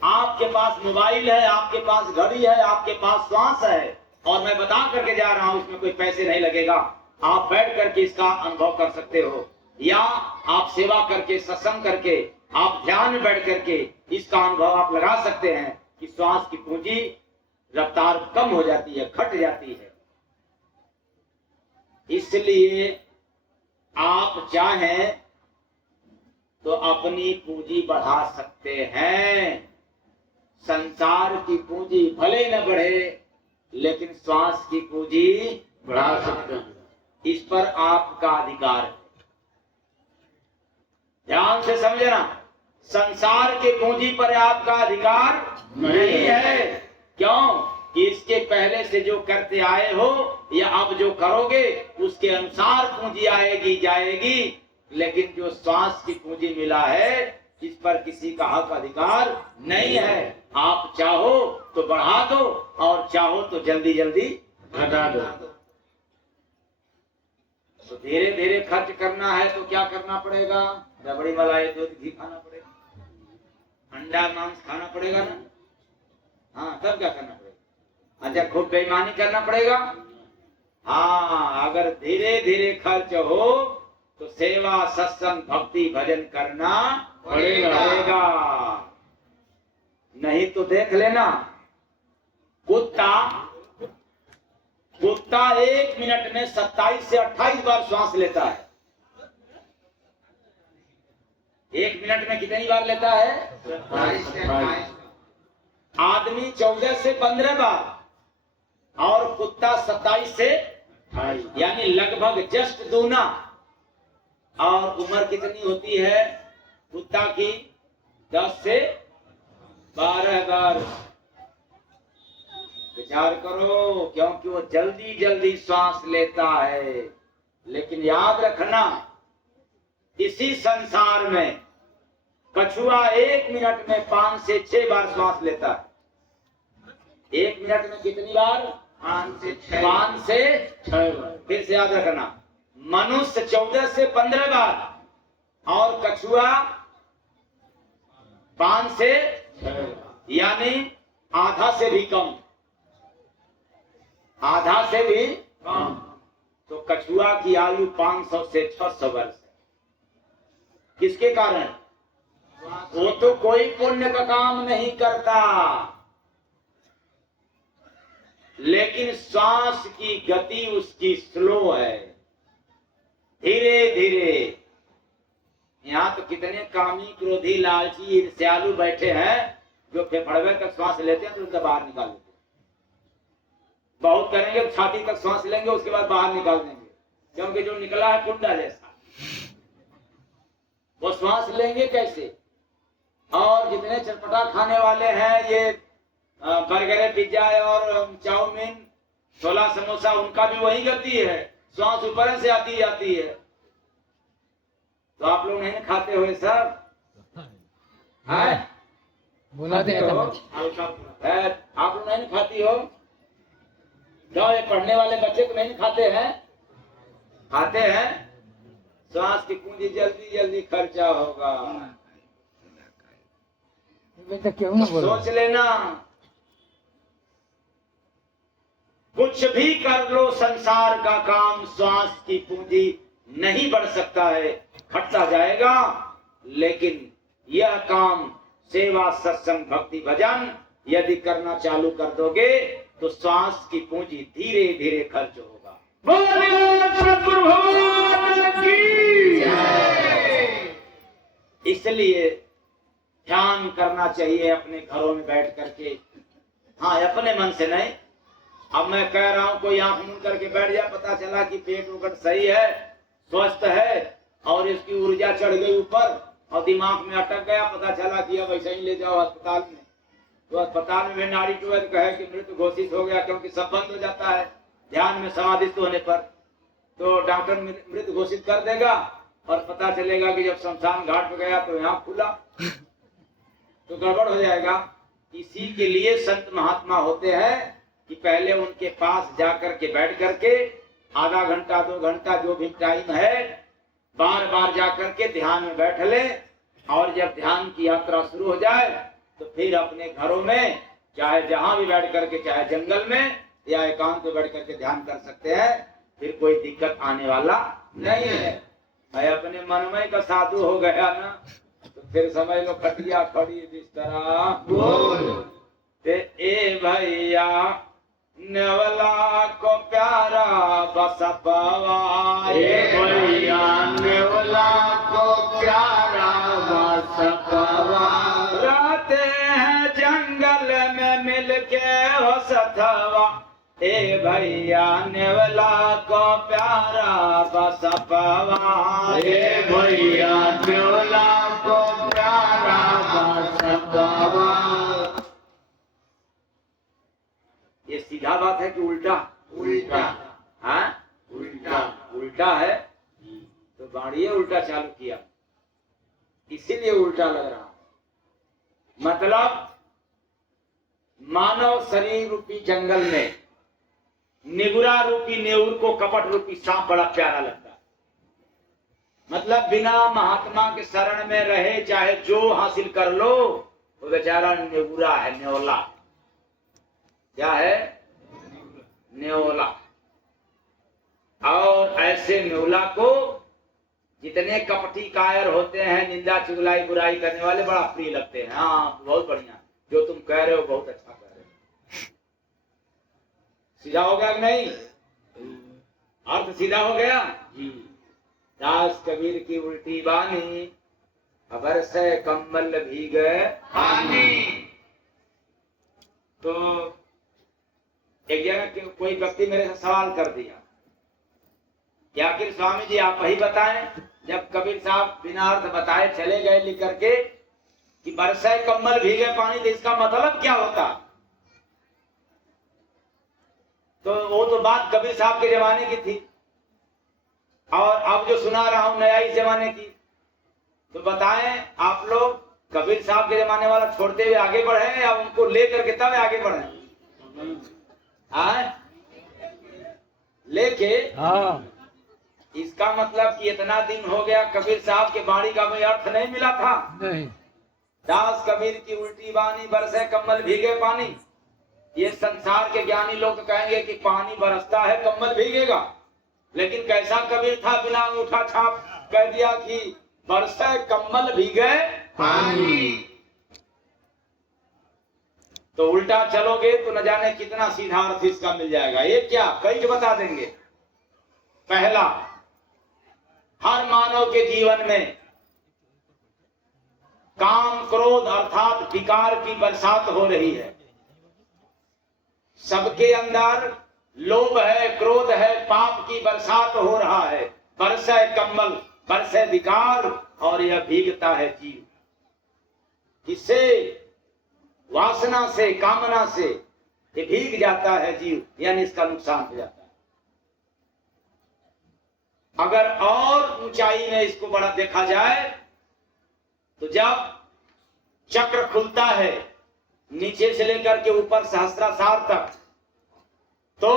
आपके पास मोबाइल है, आपके पास घड़ी है, आपके पास श्वास है, और मैं बता करके जा रहा हूं, उसमें कोई पैसे नहीं लगेगा। आप बैठ करके इसका अनुभव कर सकते हो, या आप सेवा करके, सत्संग करके, आप ध्यान में बैठ करके इसका अनुभव आप लगा सकते हैं कि श्वास की पूंजी रफ्तार कम हो जाती है, घट जाती है। इसलिए आप चाहें तो अपनी पूंजी बढ़ा सकते हैं। संसार की पूंजी भले न बढ़े, लेकिन श्वास की पूंजी बढ़ा सकते हैं। इस पर आपका अधिकार है। ध्यान से समझना, संसार के पूंजी पर आपका अधिकार नहीं है। क्यों? कि इसके पहले से जो करते आए हो या अब जो करोगे उसके अनुसार पूंजी आएगी जाएगी, लेकिन जो श्वास की पूंजी मिला है इस पर किसी का हक अधिकार नहीं है। आप चाहो तो बढ़ा दो और चाहो तो जल्दी जल्दी घटा दो। तो धीरे धीरे खर्च करना है तो क्या करना पड़ेगा? रबड़ी मलाई दूध घी खाना पड़ेगा, अंडा मांस खाना पड़ेगा ना? हाँ, तब क्या करना पड़ेगा? अच्छा, खूब बेईमानी करना पड़ेगा? हाँ, अगर धीरे धीरे खर्च हो तो सेवा, सत्संग, भक्ति, भजन करना पड़ेगा। नहीं तो देख लेना, कुत्ता 1 मिनट में 27 से 28 बार श्वास लेता है। 1 मिनट में कितनी बार लेता है? 27 से 28। आदमी 14 से 15 बार और कुत्ता 27 से 28, यानी लगभग जस्ट दूना। और उम्र कितनी होती है कुत्ता की? 10 से 12 बार। विचार करो, क्योंकि वो जल्दी जल्दी श्वास लेता है। लेकिन याद रखना, इसी संसार में कछुआ 1 मिनट में 5 से 6 बार श्वास लेता है। 1 मिनट में कितनी बार? 5 से 6 बार। फिर से याद रखना, मनुष्य 14 से 15 बार और कछुआ 5 से 6, यानी आधा से भी कम। आधा से भी कम। तो कछुआ की आयु 500 से 600 वर्ष है। किसके कारण? वो तो कोई पुण्य का काम नहीं करता, लेकिन श्वास की गति उसकी स्लो है, धीरे धीरे। यहाँ तो कितने कामी, क्रोधी, लालची, ईर्ष्यालु बैठे हैं जो फेफड़े तक श्वास लेते हैं तो उनका बाहर निकाल देते हैं। बहुत करेंगे छाती तक श्वास लेंगे, उसके बाद बाहर निकाल देंगे, क्योंकि जो निकला है कुंडा जैसा, वो श्वास लेंगे कैसे? और जितने चटपटा खाने वाले हैं, ये बर्गर, पिज्जा और चाउमीन, छोला, समोसा, उनका भी वही गति है, श्वास ऊपर से आती जाती है। तो आप लोग नहीं खाते हो सब? बुलाते हो? आप लोग नहीं खाती हो? क्या ये पढ़ने वाले बच्चे को नहीं खाते हैं? खाते हैं। श्वास की पूंजी जल्दी जल्दी खर्चा होगा। सोच लेना, कुछ भी कर लो, संसार का काम, श्वास की पूंजी नहीं बढ़ सकता है, घटता जाएगा। लेकिन यह काम सेवा, सत्संग, भक्ति, भजन यदि करना चालू कर दोगे तो श्वास की पूंजी धीरे धीरे खर्च होगा। बोलिए सतगुरु भगवान की जय। इसलिए ध्यान करना चाहिए अपने घरों में बैठ करके। हाँ, अपने मन से नहीं। अब मैं कह रहा हूँ कोई आंख मूंद करके बैठ जाए, पता चला कि पेट उगट सही है, स्वस्थ है, और इसकी ऊर्जा चढ़ गई ऊपर और दिमाग में अटक गया, पता चला कि अब ऐसे ही ले जाओ अस्पताल में, तो अस्पताल में नाड़ी टूट कहे कि मृत घोषित हो गया, क्योंकि सब बंद हो जाता है ध्यान में समाधिस्थ होने पर। तो डॉक्टर मृत घोषित कर देगा और पता चलेगा कि जब शमशान घाट पे गया तो यहाँ खुला, तो गड़बड़ हो जाएगा। इसी के लिए संत महात्मा होते हैं कि पहले उनके पास जाकर के बैठ करके आधा घंटा 2 घंटा जो भी टाइम है बार बार जाकर के ध्यान में बैठ ले, और जब ध्यान की यात्रा शुरू हो जाए तो फिर अपने घरों में चाहे जहां भी बैठ करके, चाहे जंगल में या एकांत में बैठ करके ध्यान कर सकते हैं, फिर कोई दिक्कत आने वाला नहीं है। मैं अपने मनमय का साधु हो गया ना, तो फिर समझ लो खटिया खड़ी बिस्तरा बोल ए भैया नेवला को प्यारा बसपवा, ए भैया नेवला को प्यारा बसपवा, रहते हैं जंगल में मिलके हो सथवा, ए भैया नेवला को प्यारा बसपवा, ए भैया नेवला को प्यारा बसपवा। ये सीधा बात है कि उल्टा? उल्टा। हाँ, उल्टा। उल्टा है तो गाड़िए उल्टा चालू किया, इसीलिए उल्टा लग रहा। मतलब मानव शरीर रूपी जंगल में निगुरा रूपी नेउर को कपट रूपी सांप बड़ा प्यारा लगता है। मतलब बिना महात्मा के शरण में रहे चाहे जो हासिल कर लो, वो बेचारा नेउरा है, नेवला। क्या है? नेवला। और ऐसे नेवला को जितने कपटी कायर होते हैं, निंदा चुगलाई बुराई करने वाले, बड़ा प्रिय लगते हैं। हाँ, बहुत बढ़िया, जो तुम कह रहे हो बहुत अच्छा कह रहे हो। सीधा हो गया कि नहीं? अर्थ सीधा हो गया जी। दास कबीर की उल्टी बानी, खबर से कम्बल भीगे पानी। तो एक जगह कोई व्यक्ति मेरे से सवाल कर दिया कि आखिर स्वामी जी आप ही बताएं, जब कबीर साहब बिना अर्थ बताए चले गए लिख करके कि बरसे कम्बल भीगे पानी, तो इसका मतलब क्या होता? तो वो तो बात कबीर साहब के जमाने की थी, और अब जो सुना रहा हूं नया इस जमाने की। तो बताएं आप लोग, कबीर साहब के जमाने वाला छोड़ते हुए आगे बढ़े या उनको लेकर के तब आगे बढ़े? लेके हाँ, इसका मतलब कि इतना दिन हो गया कबीर साहब के वाणी का कोई अर्थ नहीं मिला था। नहीं। दास कबीर की उल्टी बानी, बरसे कम्बल भीगे पानी। ये संसार के ज्ञानी लोग तो कहेंगे कि पानी बरसता है कम्बल भीगेगा, लेकिन कैसा कबीर था, बिना अंगूठा छाप कह दिया कि बरसे कम्बल भीगे पानी। तो उल्टा चलोगे तो न जाने कितना सीधा अर्थ इसका मिल जाएगा। ये क्या कई बता देंगे। पहला, हर मानव के जीवन में काम क्रोध अर्थात विकार की बरसात हो रही है। सबके अंदर लोभ है, क्रोध है, पाप की बरसात हो रहा है। बरसे कम्बल, बरसे विकार, और यह भीगता है जीव। किससे? वासना से, कामना से ये भीग जाता है जीव, यानी इसका नुकसान हो जाता है। अगर और ऊंचाई में इसको बड़ा देखा जाए तो जब चक्र खुलता है नीचे से लेकर के ऊपर सहस्त्रासार तक, तो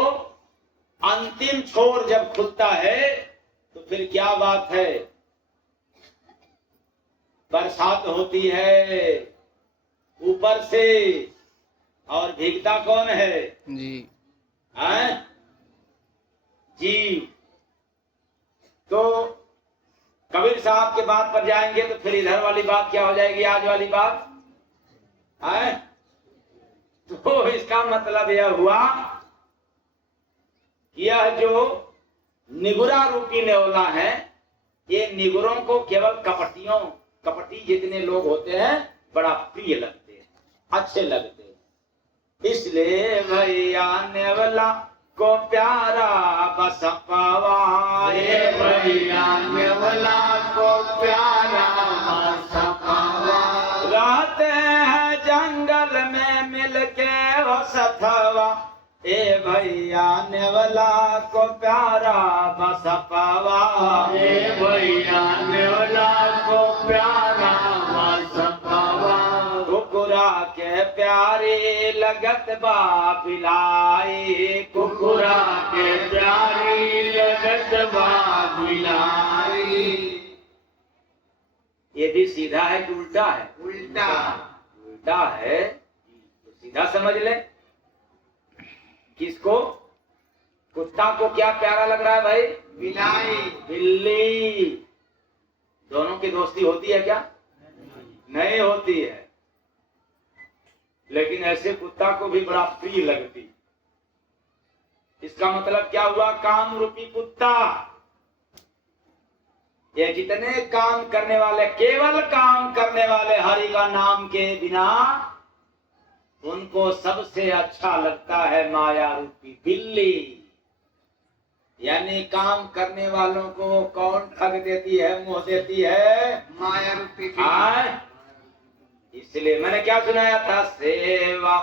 अंतिम छोर जब खुलता है तो फिर क्या बात है, बरसात होती है ऊपर से। और भीगता कौन है? जी। हैं? जीव। तो कबीर साहब के बात पर जाएंगे तो फिर इधर वाली बात क्या हो जाएगी, आज वाली बात है। तो इसका मतलब यह हुआ कि यह जो निगुरा रूपी नेवला है, ये निगुरों को केवल कपटी जितने लोग होते हैं बड़ा प्रिय लगते हैं, अच्छे लगते हैं। इसलिए भैया नेवला को प्यारा बसपावा, ये भैया नेवला को प्यारा बसपावा। रहते हैं जंगल में मिलके वो सथवा, ए भैया नेवला को प्यारा बसपावा। ये भैया नेवला को प्यारा बसपावा। कुकुरा के प्यारी लगत बा बिलाई, कुकुरा के प्यारी लगत बा बिलाई। ये भी सीधा है कि उल्टा है? उल्टा। उल्टा है तो सीधा समझ ले। किसको? कुत्ता को क्या प्यारा लग रहा है भाई? बिलाई। बिल्ली। दोनों की दोस्ती होती है क्या? नहीं होती है। लेकिन ऐसे कुत्ता को भी बड़ा प्रिय लगती। इसका मतलब क्या हुआ? काम रूपी कुत्ता। ये जितने काम करने वाले, केवल काम करने वाले हरि का नाम के बिना, उनको सबसे अच्छा लगता है माया रूपी बिल्ली। यानी काम करने वालों को कौन ठग देती है, मोह देती है? माया रूपी आय? इसलिए मैंने क्या सुनाया था? सेवा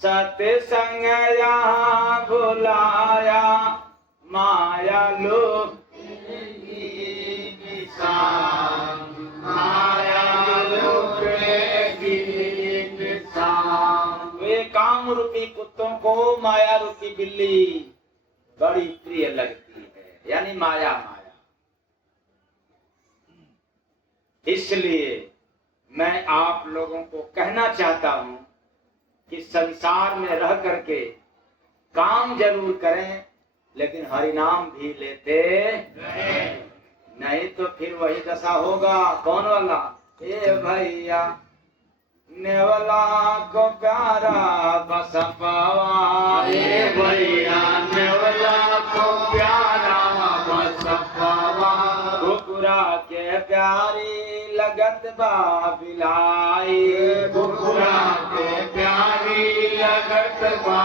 सत्संग यहाँ बुलाया, माया लोग माया लोग वे काम रूपी कुत्तों को माया रूपी बिल्ली बड़ी प्रिय लगती है, यानी माया माया। इसलिए मैं आप लोगों को कहना चाहता हूं कि संसार में रह करके काम जरूर करें, लेकिन हरिनाम भी लेते नहीं तो फिर वही दशा होगा। कौन वाला? ए भैया नेवला को प्यारा बसपावा। ए भैया नेवला को प्यारा बसपावा। कुकुरा के प्यारी लगत बा बिलाई, कुकुरा के प्यारी लगत बा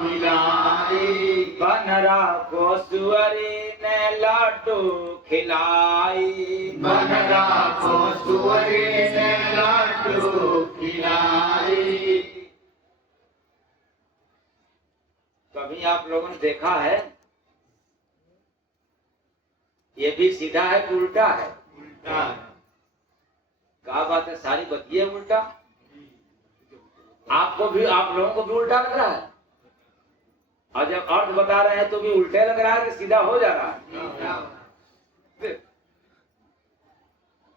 बिलाई। बनरा को सुअरी ने लड्डू खिलाई, बनरा को सुअरी ने लड्डू खिलाई। कभी आप लोगों ने देखा है? ये भी सीधा है कि उल्टा है? उल्टा। क्या बात है, सारी बतिए उल्टा। आपको भी, आप लोगों को भी उल्टा लग रहा है, और जब अर्थ बता रहे हैं तो भी उल्टे लग रहा है कि सीधा हो जा रहा है?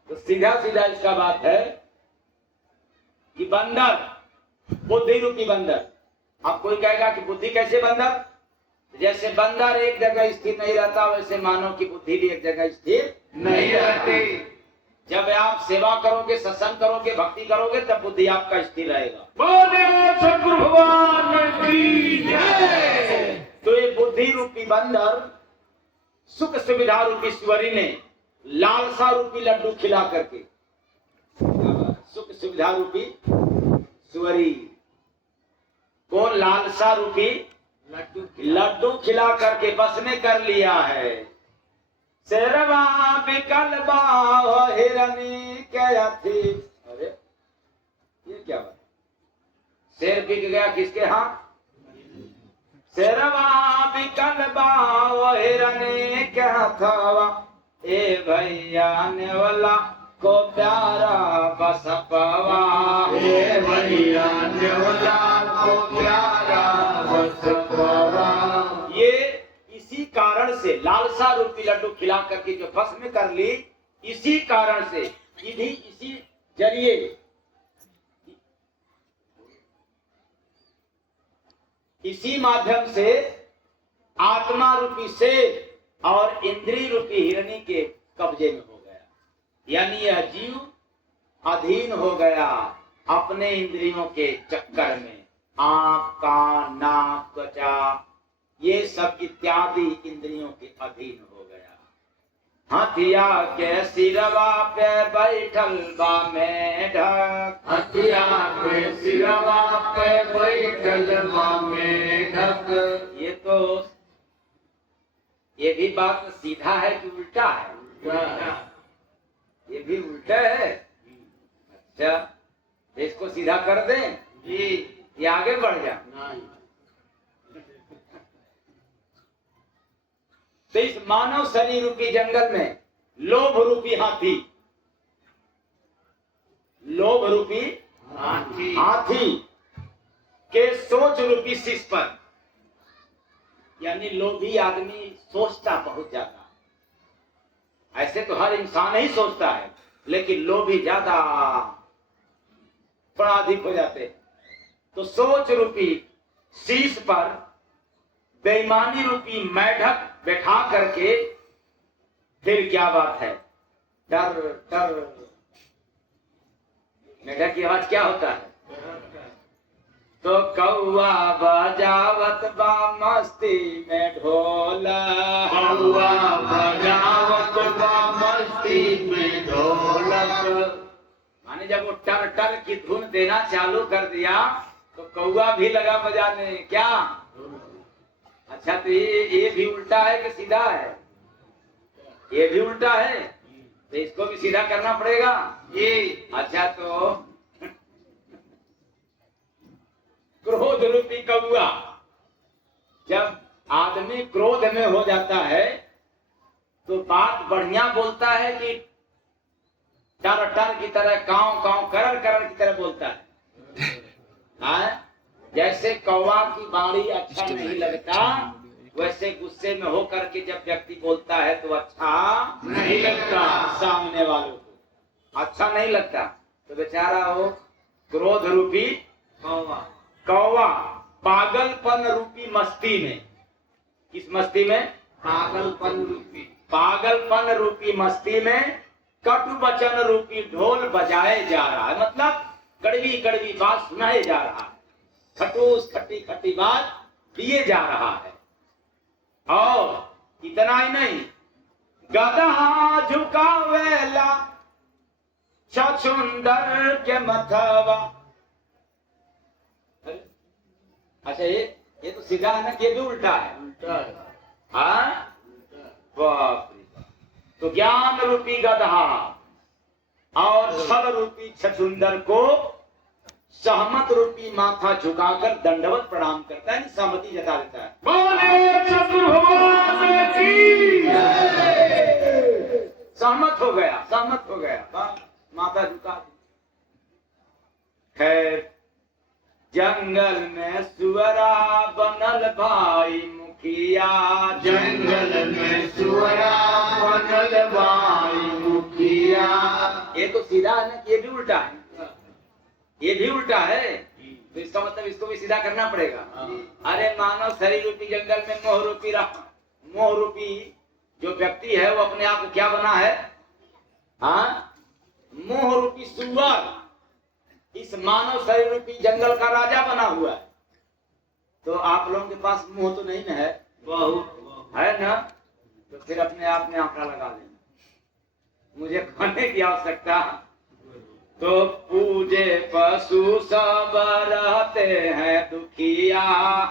तो सीधा सीधा इसका बात है कि बंदर, बुद्धि रूपी बंदर। अब कोई कहेगा कि बुद्धि कैसे बंदर? जैसे बंदर एक जगह स्थिर नहीं रहता, वैसे मानव की बुद्धि भी एक जगह स्थिर नहीं रहती। जब आप सेवा करोगे, सत्संग करोगे, भक्ति करोगे, तब बुद्धि आपका स्थिर रहेगा। बोले सद्गुरु भगवान की जय। तो ये बुद्धि रूपी बंदर सुख सुविधा रूपी सुअरी ने लालसा रूपी लड्डू खिला करके, सुख सुविधा रूपी सुअरी को लालसा रूपी लड्डू खिला करके बस में कर लिया है। शेरवा बिकल बाहो हिरनी क्या थी? अरे ये क्या बात? शेर बिक गया किसके हाथ? शेरवा बिकल बाहो हिरनी क्या था? ए भैया नेवला को प्यारा बसपावा। ए भैया नेवला को प्यारा बसपावा। ये इसी कारण से लालसा रूपी लड्डू खिला करके जो बस में कर ली, इसी कारण से, इसी जरिए इसी माध्यम से आत्मा रूपी शेर और इंद्रिय रूपी हिरनी के कब्जे में हो गया। यानी यह जीव अधीन हो गया अपने इंद्रियों के चक्कर में। आंख, कान, नाक, त्वचा, ये सब इत्यादि इंद्रियों के अधीन हो गया। हथिया के सिरवा पे बैठल बा मेढक, हथिया के सिरवा पे बैठल बा मेढक। ये भी बात सीधा है कि उल्टा है? ये भी उल्टा है। अच्छा, इसको सीधा कर दें जी, ये आगे बढ़ जा। तो इस मानव शरीर रूपी जंगल में लोभ रूपी हाथी, लोभ रूपी हाथी के सोच रूपी शीश पर, यानी लोभी आदमी सोचता बहुत ज्यादा। ऐसे तो हर इंसान ही सोचता है, लेकिन लोभी ज्यादा थोड़ा अधिक हो जाते। तो सोच रूपी शीश पर बेईमानी रूपी मेढक बैठा करके फिर क्या बात है, डर डर। मेढक की आवाज क्या होता है? तो कौआ बजावत बा मस्ती में ढोल, कौआ बजावत बा मस्ती में ढोलक। माने जब वो टर टर की धुन देना चालू कर दिया तो कौआ भी लगा बजाने। क्या? अच्छा, तो ये भी उल्टा है कि सीधा है? ये भी उल्टा है, तो इसको भी सीधा करना पड़ेगा ये। अच्छा, तो क्रोध रूपी कौआ, जब आदमी क्रोध में हो जाता है तो बात बढ़िया बोलता है कि टर टर की तरह, काव काव करर करर की तरह बोलता है? जैसे कौवा की बाणी अच्छा नहीं लगता, वैसे गुस्से में होकर के जब व्यक्ति बोलता है तो अच्छा नहीं लगता, सामने वालों को अच्छा नहीं लगता। तो बेचारा हो क्रोध रूपी कौवा पागलपन रूपी मस्ती में। किस मस्ती में? पागलपन रूपी मस्ती में कटु वचन रूपी ढोल बजाए जा रहा है। मतलब कड़वी कड़वी बात सुनाए जा रहा है, खटूस खट्टी खट्टी बात दिए जा रहा है। और इतना ही नहीं, गदहा झुकावेला छछुंदर के मथवा। अच्छा, ये तो सीधा है ना, ये भी उल्टा है। हाँ, बाप रे। तो ज्ञान रूपी गदहा और छल रूपी छछुंदर को सहमत रूपी माथा झुकाकर दंडवत प्रणाम करता है, सहमति जता देता है। बोले चतुर भगवान की जय। सहमत हो गया, सहमत हो गया, माथा झुका दी। खैर, जंगल में सुअरा बनल भाई मुखिया, जंगल में सुअरा बनल भाई मुखिया। ये तो सीधा है ना, ये भी उल्टा है? ये भी उल्टा है, तो इसका मतलब इसको भी सीधा करना पड़ेगा। अरे मानव शरीर रूपी जंगल में मोह रूपी जो व्यक्ति है वो अपने आप को क्या बना है? हाँ, मोह रूपी सुअर इस मानव शरीर रूपी जंगल का राजा बना हुआ है। तो आप लोगों के पास मुंह तो नहीं है? बहुत है ना। तो फिर अपने आप में आंकड़ा लगा लेना, मुझे खाने की आवश्यकता। तो पूजे पशु सब रहते हैं दुखिया,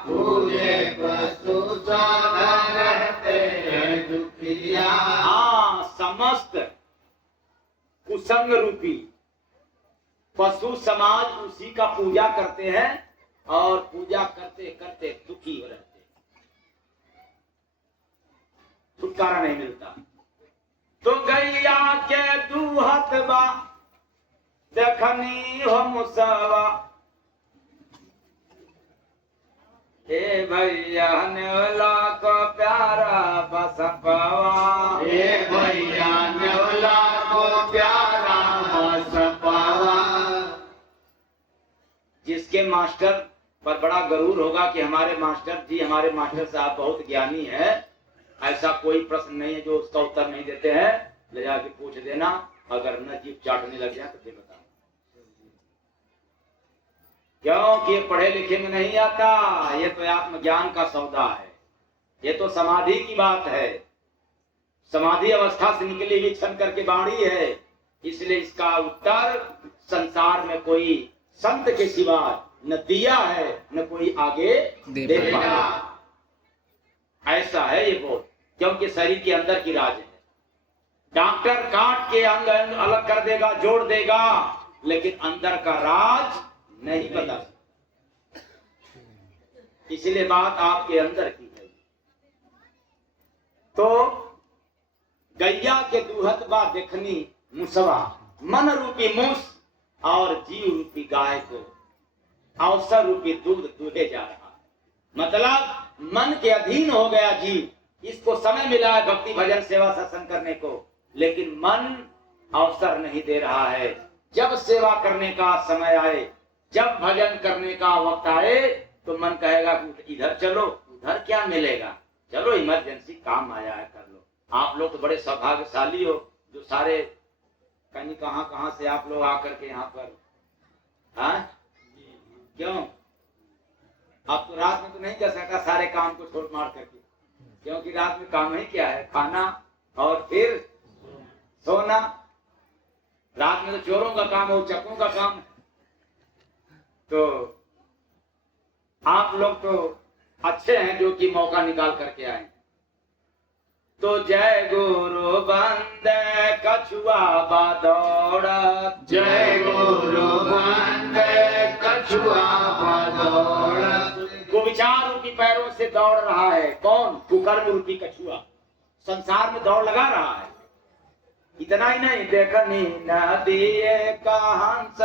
पूजे पशु सब रहते हैं दुखिया। हाँ, समस्त कुसंग रूपी पशु समाज उसी का पूजा करते हैं और पूजा करते करते दुखी हो रहते हैं, छुटकारा नहीं मिलता। तो गैया के दूहत बा देखनी हो मुसवा, हे भैया नेवला को प्यारा बसपवा, हे भैया नेवला को प्यारा बसपवा। जिसके मास्टर पर बड़ा गरूर होगा कि हमारे मास्टर जी, हमारे मास्टर साहब बहुत ज्ञानी है, ऐसा कोई प्रश्न नहीं है जो उसका उत्तर नहीं देते हैं, ले जाके पूछ देना। अगर न जीभ चाटने लग जाए तो फिर बताओ, क्योंकि पढ़े लिखे में नहीं आता। ये तो आत्मज्ञान का सौदा है, ये तो समाधि की बात है। समाधि अवस्था से निकली हुई छन करके वाणी है। इसलिए इसका उत्तर संसार में कोई संत के सिवा न दिया है न कोई आगे दे पाएगा। ऐसा है ये बोल, क्योंकि शरीर के अंदर की राज है। डॉक्टर काट के अंग अंग अलग कर देगा, जोड़ देगा, लेकिन अंदर का राज नहीं बता सकता। इसलिए बात आपके अंदर की है। तो गैया के दूहत बा देखनी मुसवा, मन रूपी मूस और जीव रूपी गाय को अवसर रूपी दूध दूहे जा रहा। मतलब मन के अधीन हो गया जीव। इसको समय मिला है भक्ति भजन सेवा सत्संग करने को, लेकिन मन अवसर नहीं दे रहा है। जब सेवा करने का समय आए, जब भजन करने का वक्त आए, तो मन कहेगा इधर चलो, उधर क्या मिलेगा, चलो इमरजेंसी काम आया है कर लो। आप लोग तो बड़े सौभाग्यशाली हो जो सारे कहीं कहां से आप लोग आकर के यहाँ पर। हाँ क्यों? आप तो रात में तो नहीं कर सकता सारे काम को छोड़ मार करके, क्योंकि रात में काम ही क्या है, खाना और फिर सोना। रात में तो चोरों का काम है, चक्कों का काम। तो आप लोग तो अच्छे हैं जो कि मौका निकाल करके आए। तो जय गुरु बंदे कछुआ बादौड़त, जय गुरु बंदे कछुआ बादौड़त। वो विचार रूपी पैरों से दौड़ रहा है। कौन? कुकर्म रूपी कछुआ संसार में दौड़ लगा रहा है। इतना ही नहीं, देखनी नदी का हंस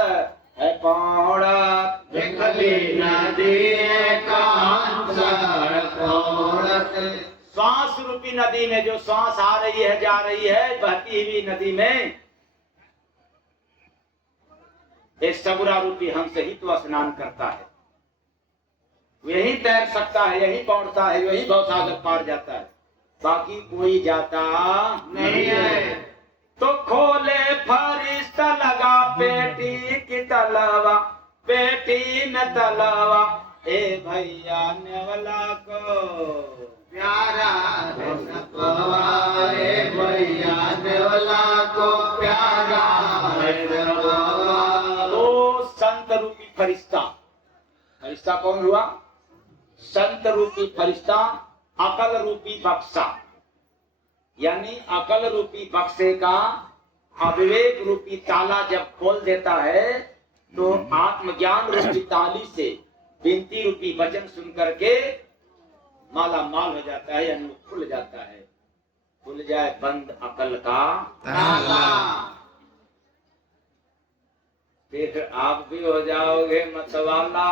है पौड़त, देखली नदी का हंस है पौड़त। श्वास रूपी नदी में जो श्वास आ रही है जा रही है, बहती हुई नदी में एक सबुरा रूपी हंस ही तो स्नान करता है। यही तैर सकता है, यही पौड़ता है, यही भवसागर पार जाता है, बाकी कोई जाता नहीं है। तो खोले फरिश्ता लगा पेटी की तलवा, पेटी में तलवा, ए भैया नेवला को प्यारा रसपवा, ए भैया नेवला को प्यारा रसपवा। तो संत रूपी फरिश्ता, फरिश्ता कौन हुआ? संत रूपी फरिश्ता, अकल रूपी बक्सा, यानी अकल रूपी बक्से का अविवेक रूपी ताला जब खोल देता है, तो आत्मज्ञान रूपी ताली से विनती रूपी वचन सुन करके माला माल हो जाता है, यानी खुल जाता है। खुल जाए बंद अकल का ताला, फिर आप भी हो जाओगे मतवाला।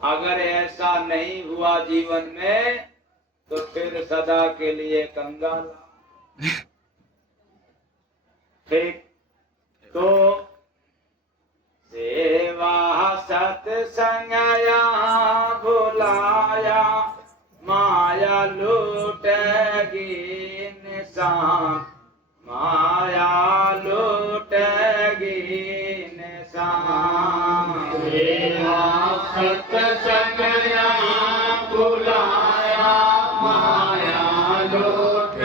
अगर ऐसा नहीं हुआ जीवन में, तो फिर सदा के लिए कंगाला। ठीक, तो सेवा सत्संग यहाँ भुलाया, माया लूटेगी निशान, माया लूटेगी निशान। सेवा सत्संग यहाँ बुलाया, माया लूट